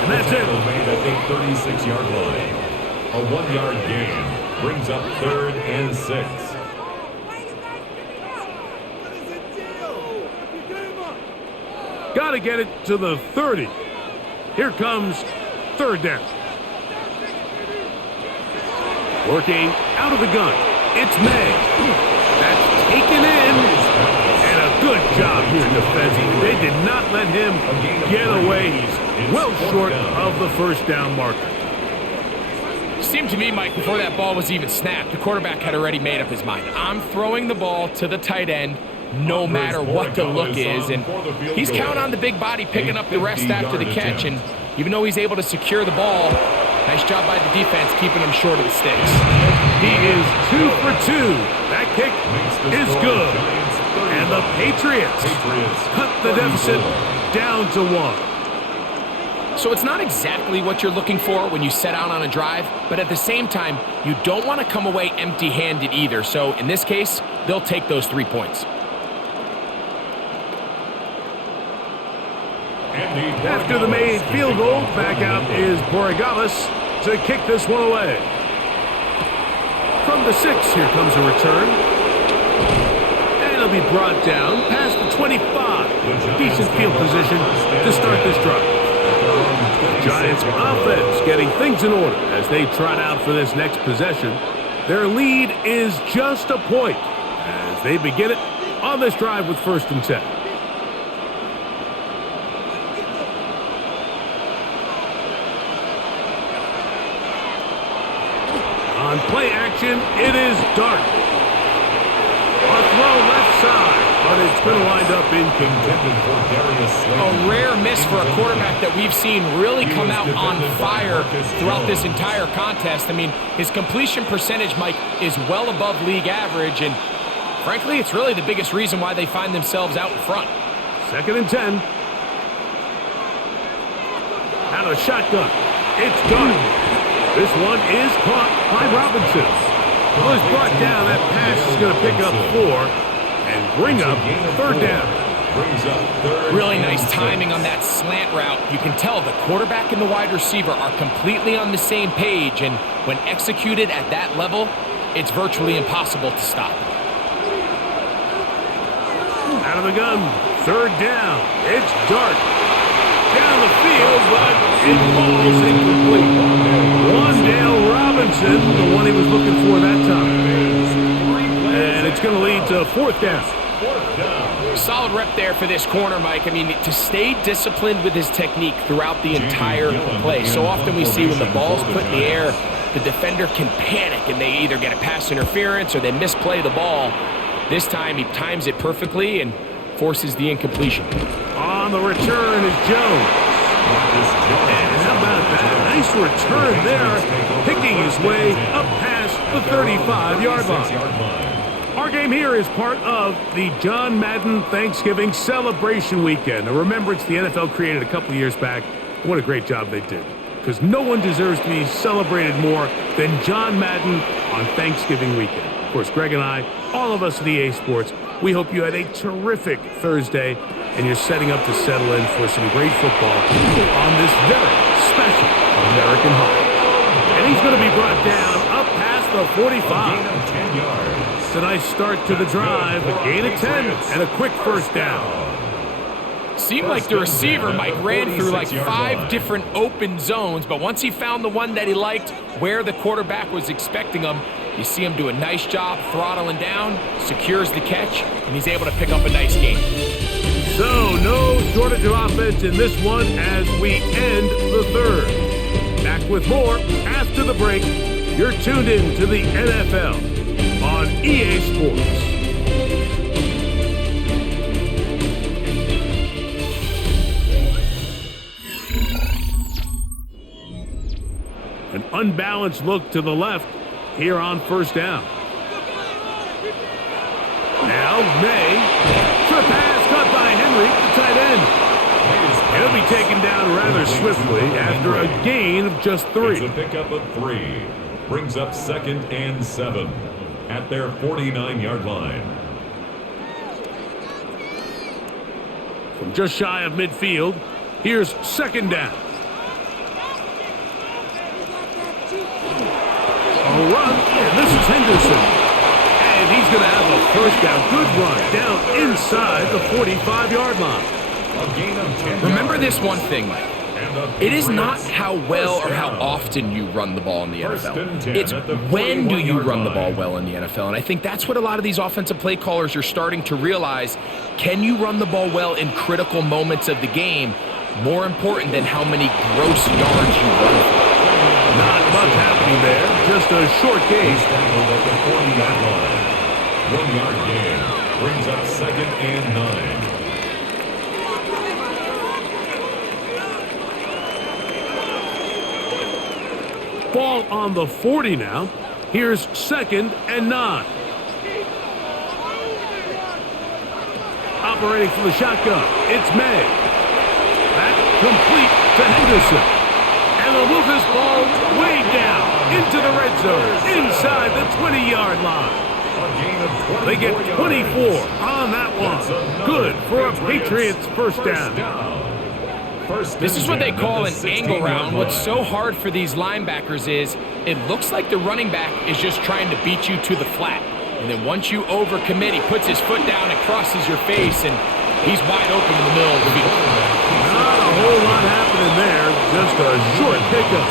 And that's it. Made at the 36-yard line. A 1-yard gain brings up 3rd and 6. Got to get it to the 30. Here comes 3rd down. Working out of the gun. It's May. That's taken in. And a good job here defensively. They did not let him get away. He's well short of the 1st down marker. Seemed to me, Mike, before that ball was even snapped, the quarterback had already made up his mind. I'm throwing the ball to the tight end no matter what the look is. And he's counting on the big body picking up the rest after the catch. And even though he's able to secure the ball, nice job by the defense keeping him short of the sticks. He is 2 for 2. That kick is good. And the Patriots cut the deficit down to 1. So it's not exactly what you're looking for when you set out on a drive, but at the same time, you don't want to come away empty-handed either. So in this case, they'll take those 3 points. After the made field goal, back out is Borregales to kick this one away. From the 6, here comes a return. And it'll be brought down past the 25. Decent field position to start this drive. The Giants offense getting things in order as they trot out for this next possession. Their lead is just a point as they begin it on this drive with 1st and 10. On play action, it is Dart. A throw left side, but it's going to wind up incontended for Darius Slade. A rare miss for a quarterback that we've seen really come out on fire throughout this entire contest. I mean, his completion percentage, Mike, is well above league average, and frankly, it's really the biggest reason why they find themselves out in front. 2nd and 10. Out of shotgun, it's Dart. This one is caught by Robinson. Well, it's brought down. That pass is going to pick up 4 and bring up 3rd down. Really nice timing on that slant route. You can tell the quarterback and the wide receiver are completely on the same page, and when executed at that level, it's virtually impossible to stop. Out of the gun, 3rd down. It's Dart. down the field, but it falls incomplete. Wandale Robinson, the one he was looking for that time. And it's going to lead to fourth down. Solid rep there for this corner, Mike. I mean, to stay disciplined with his technique throughout the entire play. So often we see when the ball's put in the air, the defender can panic and they either get a pass interference or they misplay the ball. This time he times it perfectly and forces the incompletion. On the return is Jones. And how about that? Nice return there, picking his way up past the 35-yard line. Our game here is part of the John Madden Thanksgiving Celebration Weekend. Now remember, it's the NFL created a couple years back. What a great job they did. Because no one deserves to be celebrated more than John Madden on Thanksgiving weekend. Of course, Greg and I, all of us at EA Sports, we hope you had a terrific Thursday and you're setting up to settle in for some great football on this very special American holiday. And he's going to be brought down up past the 45. It's a nice start to the drive, a gain of 10, and a quick first down. Seemed like the receiver, Mike, ran through like 5 different open zones, but once he found the one that he liked, where the quarterback was expecting him, you see him do a nice job throttling down, secures the catch, and he's able to pick up a nice gain. So, no shortage of offense in this one as we end the third. Back with more after the break. You're tuned in to the NFL on EA Sports. An unbalanced look to the left here on first down. Now, May. Trip pass caught by Henry, the tight end. He'll be taken down rather swiftly after a gain of just 3. It's a pickup of 3. Brings up 2nd and 7 at their 49-yard line. From just shy of midfield, here's 2nd down. A run, and this is Henderson. And he's going to have a first down. Good run down inside the 45-yard line. Remember this one thing, Mike. It is not how well or how often you run the ball in the NFL. It's when do you run the ball well in the NFL. And I think that's what a lot of these offensive play callers are starting to realize. Can you run the ball well in critical moments of the game? More important than how many gross yards you run for. Not much happening there. Just a short gain. 1-yard gain. Brings up 2nd and 9. Ball on the 40 now. Here's 2nd and 9. Operating from the shotgun, it's May. Back complete to Henderson. And they'll move this ball way down into the red zone, inside the 20-yard line. They get 24 on that one. Good for a Patriots first down. This is what they call an angle round. What's so hard for these linebackers is it looks like the running back is just trying to beat you to the flat. And then once you overcommit, he puts his foot down and crosses your face, and he's wide open in the middle of the field. Not a whole lot happening there. Just a short pickup.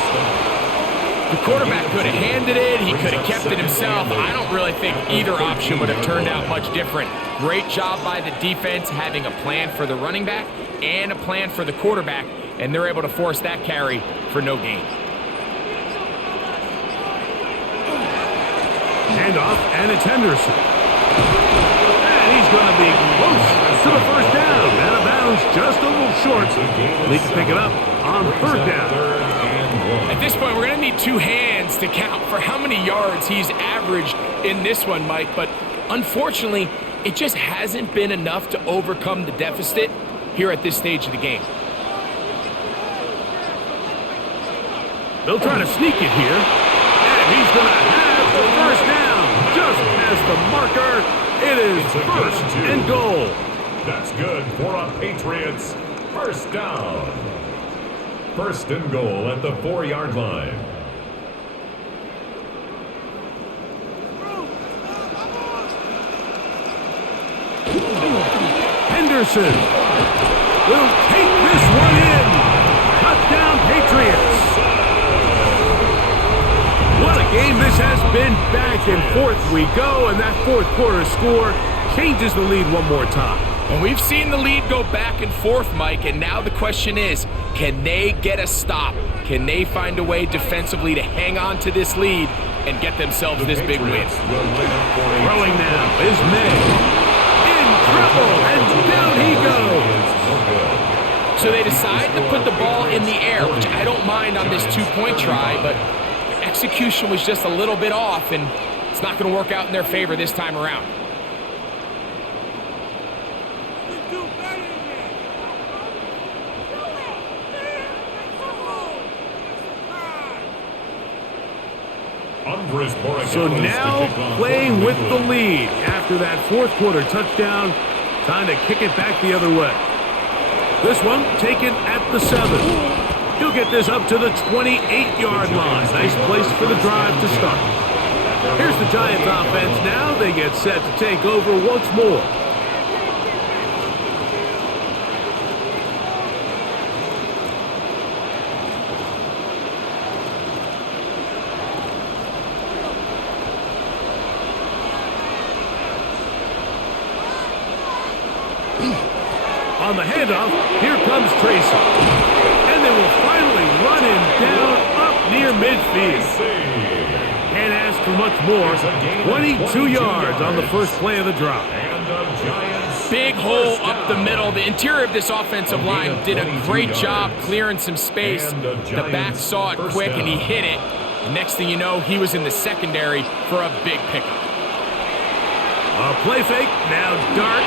The quarterback could have handed it. He could have kept it himself. I don't really think either option would have turned out much different. Great job by the defense having a plan for the running back and a plan for the quarterback, and they're able to force that carry for no gain. Handoff, and it's Henderson. And he's going to be close to the first down. Out of bounds, just a little short. Need to pick it up on 3rd down. At this point, we're going to need 2 hands to count for how many yards he's averaged in this one, Mike. But unfortunately, it just hasn't been enough to overcome the deficit here at this stage of the game. They'll try to sneak it here. And he's going to have the first down. Just past the marker. It is 1st and goal. That's good for a Patriots first down. 1st and goal at the 4-yard line. Henderson will take this one in. Patriots. What a game this has been. Back and forth we go, and that fourth quarter score changes the lead one more time. And we've seen the lead go back and forth, Mike, and now the question is, can they get a stop? Can they find a way defensively to hang on to this lead and get themselves this big win? Throwing now is May. In trouble, and down he goes. So they decide to put the ball in the air, which I don't mind on this two-point try, but their execution was just a little bit off, and it's not going to work out in their favor this time around. So now playing with the lead after that fourth quarter touchdown, trying to kick it back the other way. This one taken at the 7. He'll get this up to the 28-yard line. Nice place for the drive to start. Here's the Giants offense now. They get set to take over once more. On the handoff, here comes Tracy. And they will finally run him down up near midfield. Can't ask for much more. 22 yards on the first play of the drive. Big hole up the middle. The interior of this offensive line did a great job clearing some space. The back saw it quick and he hit it. The next thing you know, he was in the secondary for a big pickup. A play fake, now Dart.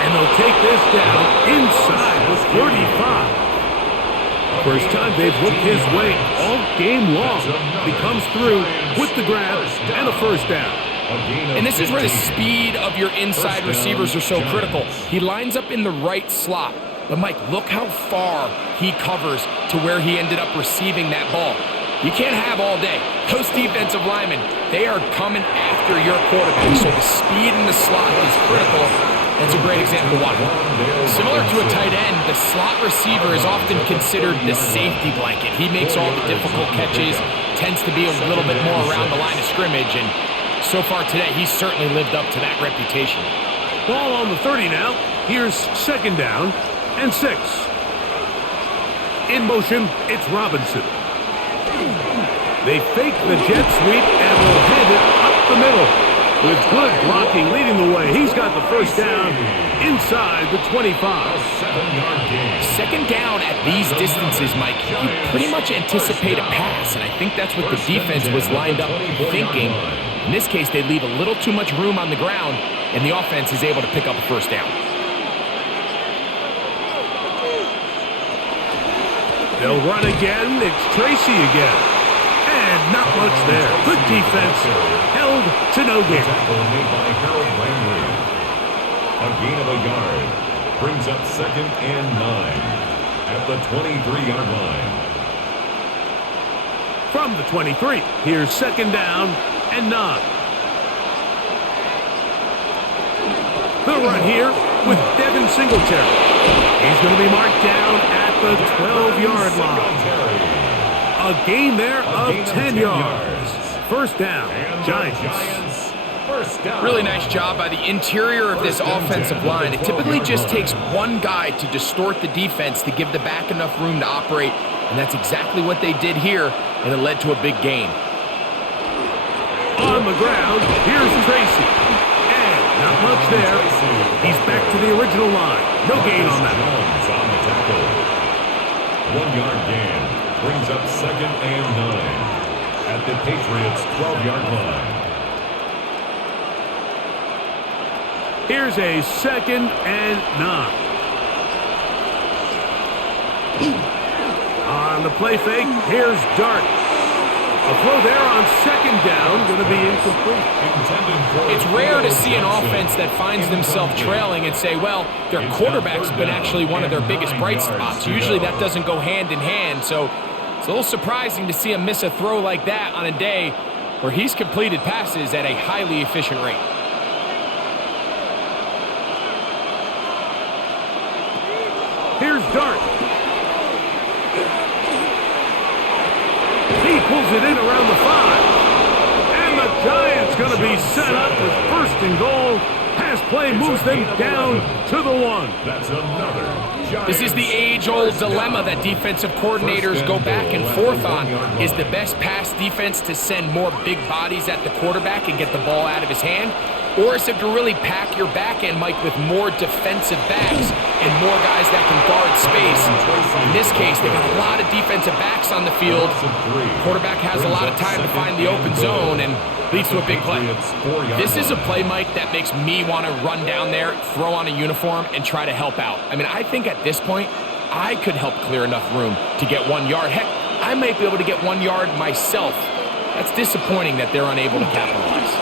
And they'll take this down inside the 35. First time they've looked his way all game long. He comes through with the grab and a first down. And this is where the speed of your inside receivers are so critical. He lines up in the right slot. But, Mike, look how far he covers to where he ended up receiving that ball. You can't have all day. Those defensive linemen, they are coming after your quarterback. So the speed in the slot is critical. That's a great example why. Similar to a tight end, the slot receiver is often considered the safety blanket. He makes all the difficult catches, tends to be a little bit more around the line of scrimmage, and so far today, he's certainly lived up to that reputation. Ball on the 30 now. Here's second down and 6. In motion, it's Robinson. They fake the jet sweep and will hand it up the middle. With good blocking leading the way, he's got the first down inside the 25. Second down at these distances, Mike, you pretty much anticipate a pass, and I think that's what the defense was lined up thinking. In this case, they leave a little too much room on the ground, and the offense is able to pick up a first down. They'll run again. It's Tracy again. And not much there. Good defense. Held to no gain. Made by Harold Landry. A gain of a yard. Brings up second and 9 at the 23-yard line. From the 23, here's second down and 9. The run here with Devin Singletary. He's going to be marked down at the 12-yard line. A gain there of 10 yards. First down, Giants. Really nice job by the interior of this offensive line. It typically just takes one guy to distort the defense to give the back enough room to operate, and that's exactly what they did here, and it led to a big gain. On the ground, here's Tracy. And not much there. He's back to the original line. No gain on that. 1 yard gain. Brings up second and 9 at the Patriots' 12-yard line. Here's a second and 9. On the play fake, here's Dart. A throw there on second down, going to be incomplete. It's rare to see an offense that finds themselves trailing and say, well, their quarterback's been actually one of their biggest bright spots. Usually that doesn't go hand in hand, so it's a little surprising to see him miss a throw like that on a day where he's completed passes at a highly efficient rate. Here's Dart. pulls it in around the 5. And the Giants going to be set up with first and goal. Pass play moves them down to the 1. That's another. This is the age-old dilemma that defensive coordinators go back and forth on. Is the best pass defense to send more big bodies at the quarterback and get the ball out of his hand? Or is it to really pack your back end, Mike, with more defensive backs and more guys that can guard space? In this case, they got a lot of defensive backs on the field. Quarterback has a lot of time to find the open zone and leads to a big play. This is a play, Mike, that makes me want to run down there, throw on a uniform, and try to help out. I mean, I think at this point, I could help clear enough room to get 1 yard. Heck, I might be able to get 1 yard myself. That's disappointing that they're unable to capitalize.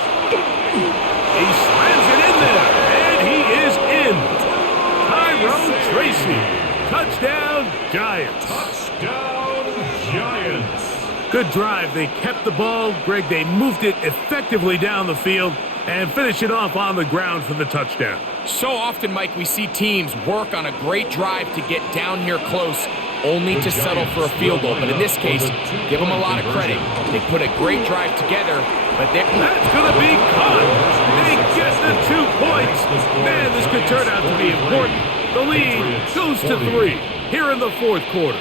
He slams it in there, and he is in. Tyrone Tracy. Touchdown, Giants. Touchdown, Giants. Good drive. They kept the ball. Greg, they moved it effectively down the field and finish it off on the ground for the touchdown. So often, Mike, we see teams work on a great drive to get down here close, only to settle for a field goal. But in this case, give them a lot of credit. They put a great drive together, but that's going to be caught. They get the 2 points. Man, this could turn out to be important. The lead goes to 3 here in the 4th quarter.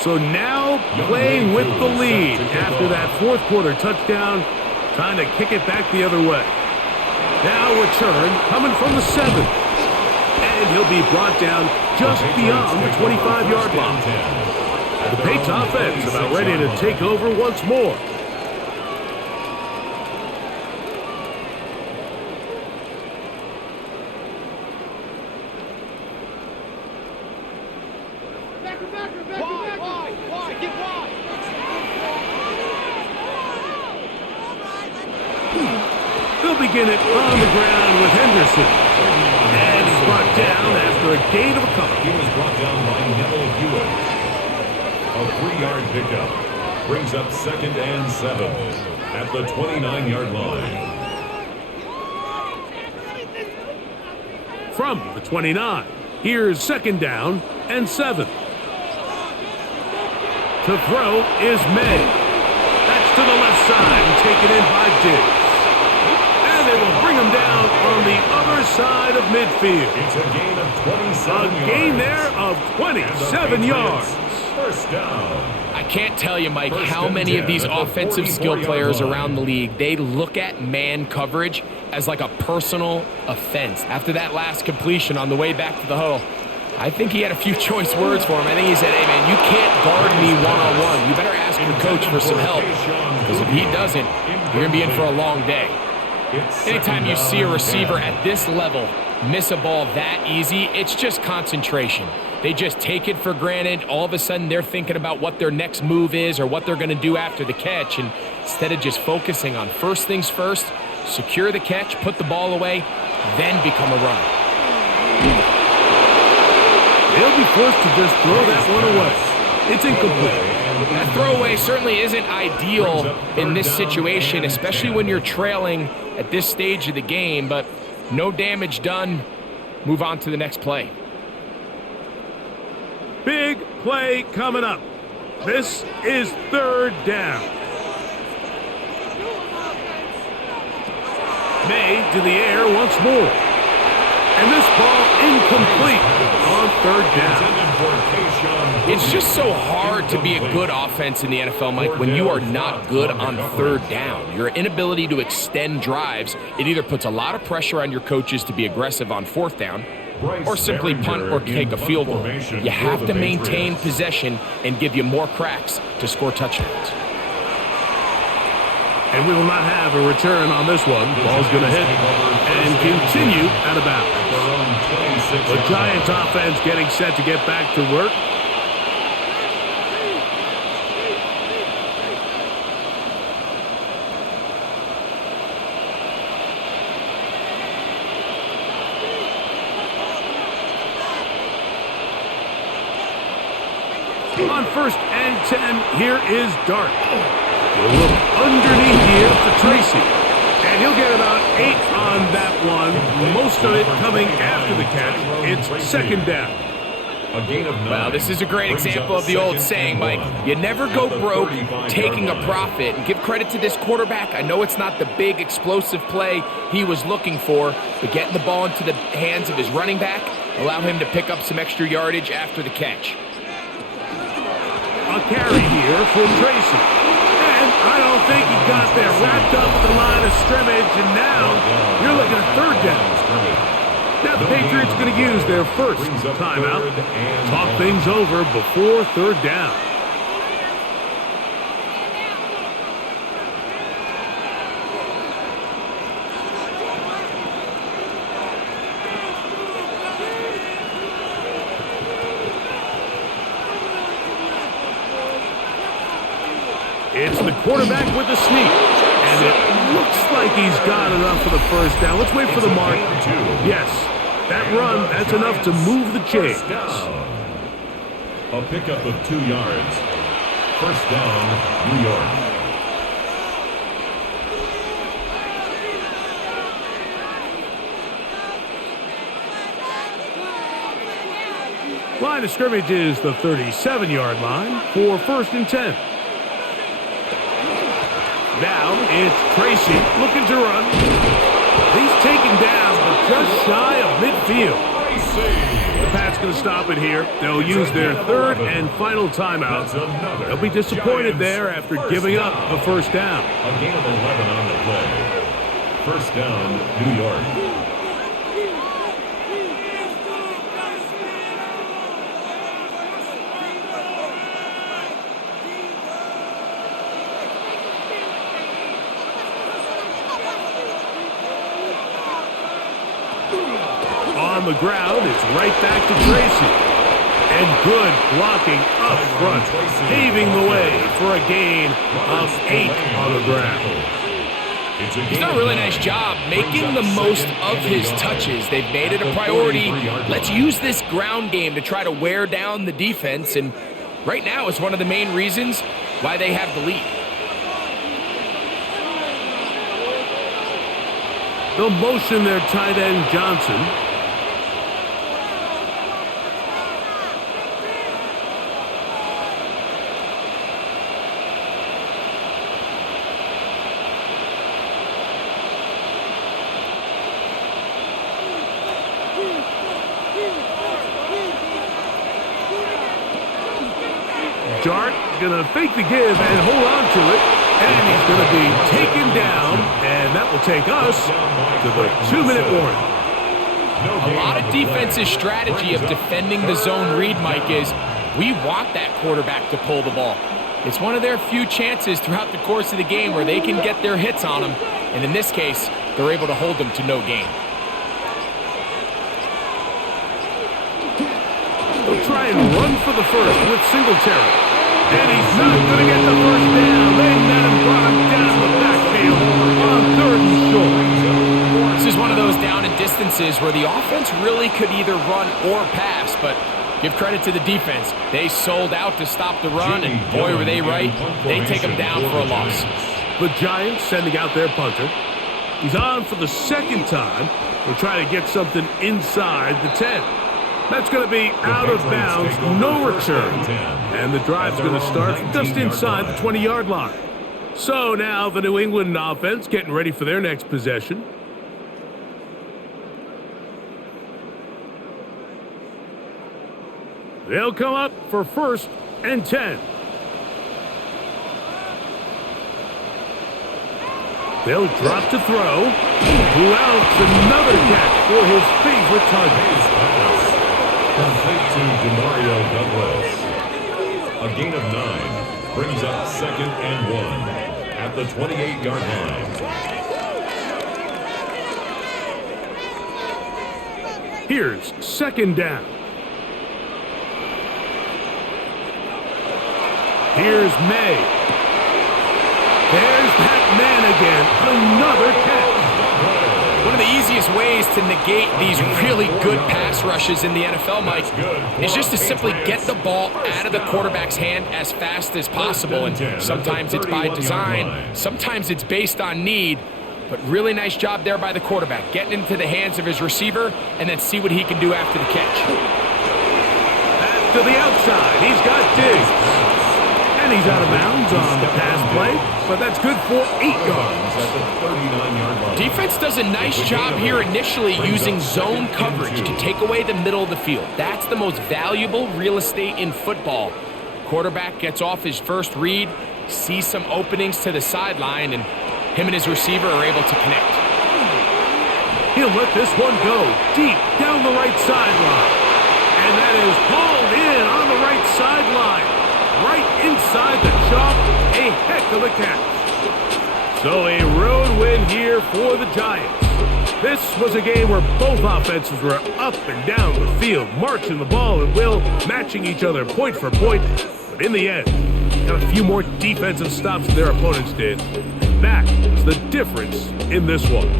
So now playing with the lead after that 4th quarter touchdown, trying to kick it back the other way. Now return coming from the 7. And he'll be brought down just beyond the 25-yard line. The Patriots offense about ready to take over once more. They'll begin it on the ground with Henderson. And he's brought down after a gain of a couple. He was brought down by Neville Hewitt. A 3-yard pickup brings up 2nd and 7 at the 29-yard line. From the 29, here's 2nd down and 7. To throw is May. That's to the left side, taken in by Diggs. And they will bring him down on the other side of midfield. It's a gain of 27 yards. A gain there of 27 yards. First down. I can't tell you, Mike, how many of these offensive skill players around the league, they look at man coverage as like a personal offense. After that last completion on the way back to the huddle, I think he had a few choice words for him. I think he said, hey, man, you can't guard me one-on-one. You better ask your coach for some help, because if he doesn't, you're going to be in for a long day. Anytime you see a receiver at this level miss a ball that easy, it's just concentration. They just take it for granted. All of a sudden, they're thinking about what their next move is or what they're going to do after the catch. And instead of just focusing on first things first, secure the catch, put the ball away, then become a runner. They'll be forced to just throw that one away. It's incomplete. That throwaway certainly isn't ideal in this situation, especially when you're trailing at this stage of the game, but no damage done. Move on to the next play. Big play coming up. This is 3rd down. May to the air once more. And this ball incomplete on 3rd down. It's just so hard to be a good offense in the NFL, Mike, when you are not good on 3rd down. Your inability to extend drives, it either puts a lot of pressure on your coaches to be aggressive on 4th down or simply punt or take a field goal. You have to maintain possession and give you more cracks to score touchdowns. And we will not have a return on this one. Ball's going to hit and continue out of bounds. The Giants offense getting set to get back to work. On 1st and 10, here is Dart. He'll look underneath here for Tracy. And he'll get about 8 on that one. Most of it coming after the catch. It's 2nd down. A gain of 9. Well, this is a great example of the old saying, Mike. You never go broke taking a profit. And give credit to this quarterback. I know it's not the big explosive play he was looking for, but getting the ball into the hands of his running back allow him to pick up some extra yardage after the catch. A carry here for Tracy. And I don't think he got there. Wrapped up at the line of scrimmage, and now you're looking at 3rd down. Now the Patriots going to use their first timeout. Talk things over before 3rd down. It's the quarterback with the sneak. And it looks like he's got enough for the 1st down. Let's wait for the mark. Yes, that run, that's enough to move the chains. A pickup of 2 yards. 1st down, New York. Line of scrimmage is the 37-yard line for 1st and 10. Now it's Tracy looking to run. He's taken down, but just shy of midfield. The Pats going to stop it here. They'll use their 3rd and final timeout. They'll be disappointed there after giving up the 1st down. A gain of 11 on the play. 1st down, New York. On the ground, it's right back to Tracy. And good blocking up front, paving the way for a gain of 8 on the ground. He's done a really nice job making the most of his touches. They've made it a priority. Let's use this ground game to try to wear down the defense, and right now it's one of the main reasons why they have the lead. They'll motion their tight end Johnson. Dart gonna fake the give and hold on to it, and he's gonna be taken down, and that will take us to the 2-minute warning. A lot of defense's strategy of defending the zone read, Mike, is we want that quarterback to pull the ball. It's one of their few chances throughout the course of the game where they can get their hits on him, and in this case, they're able to hold them to no gain. They'll try and run for the 1st with Singletary. And he's not going to get the 1st down. They met him, brought him down the backfield on 3rd and short. This is one of those down and distances where the offense really could either run or pass, but give credit to the defense. They sold out to stop the run, and boy, were they right. They take him down for a loss. The Giants sending out their punter. He's on for the 2nd time. They'll try to get something inside the 10. That's going to be out of bounds, no return. And the drive's going to start just inside the 20-yard line. So now the New England offense getting ready for their next possession. They'll come up for 1st and 10. They'll drop to throw. Who else? Another catch for his favorite target. Complete to Demario Douglas. A gain of 9 brings up 2nd and 1 at the 28-yard line. Here's 2nd down. Here's May. There's that man again. Another catch. One of the easiest ways to negate these really good pass rushes in the NFL, Mike, is just to simply get the ball out of the quarterback's hand as fast as possible. And sometimes it's by design, sometimes it's based on need. But really nice job there by the quarterback, getting into the hands of his receiver and then see what he can do after the catch. Pass to the outside. He's got Diggs. And he's out of bounds on the pass play, but that's good for 8 yards. At the 39-yard line. Defense does a nice job here initially using zone coverage to take away the middle of the field. That's the most valuable real estate in football. Quarterback gets off his first read, sees some openings to the sideline, and him and his receiver are able to connect. He'll let this one go deep down the right sideline. And that is hauled in on the right sideline. Right inside the chalk, a heck of a catch. So a road win here for the Giants. This was a game where both offenses were up and down the field, marching the ball at will, matching each other point for point. But in the end, got a few more defensive stops than their opponents did. And that was the difference in this one.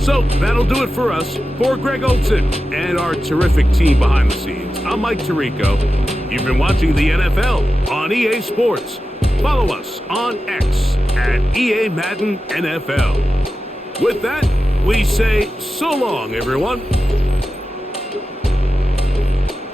So that'll do it for us. For Greg Olson and our terrific team behind the scenes, I'm Mike Tirico. You've been watching the NFL on EA Sports. Follow us on X at EA Madden NFL. With that, we say so long, everyone.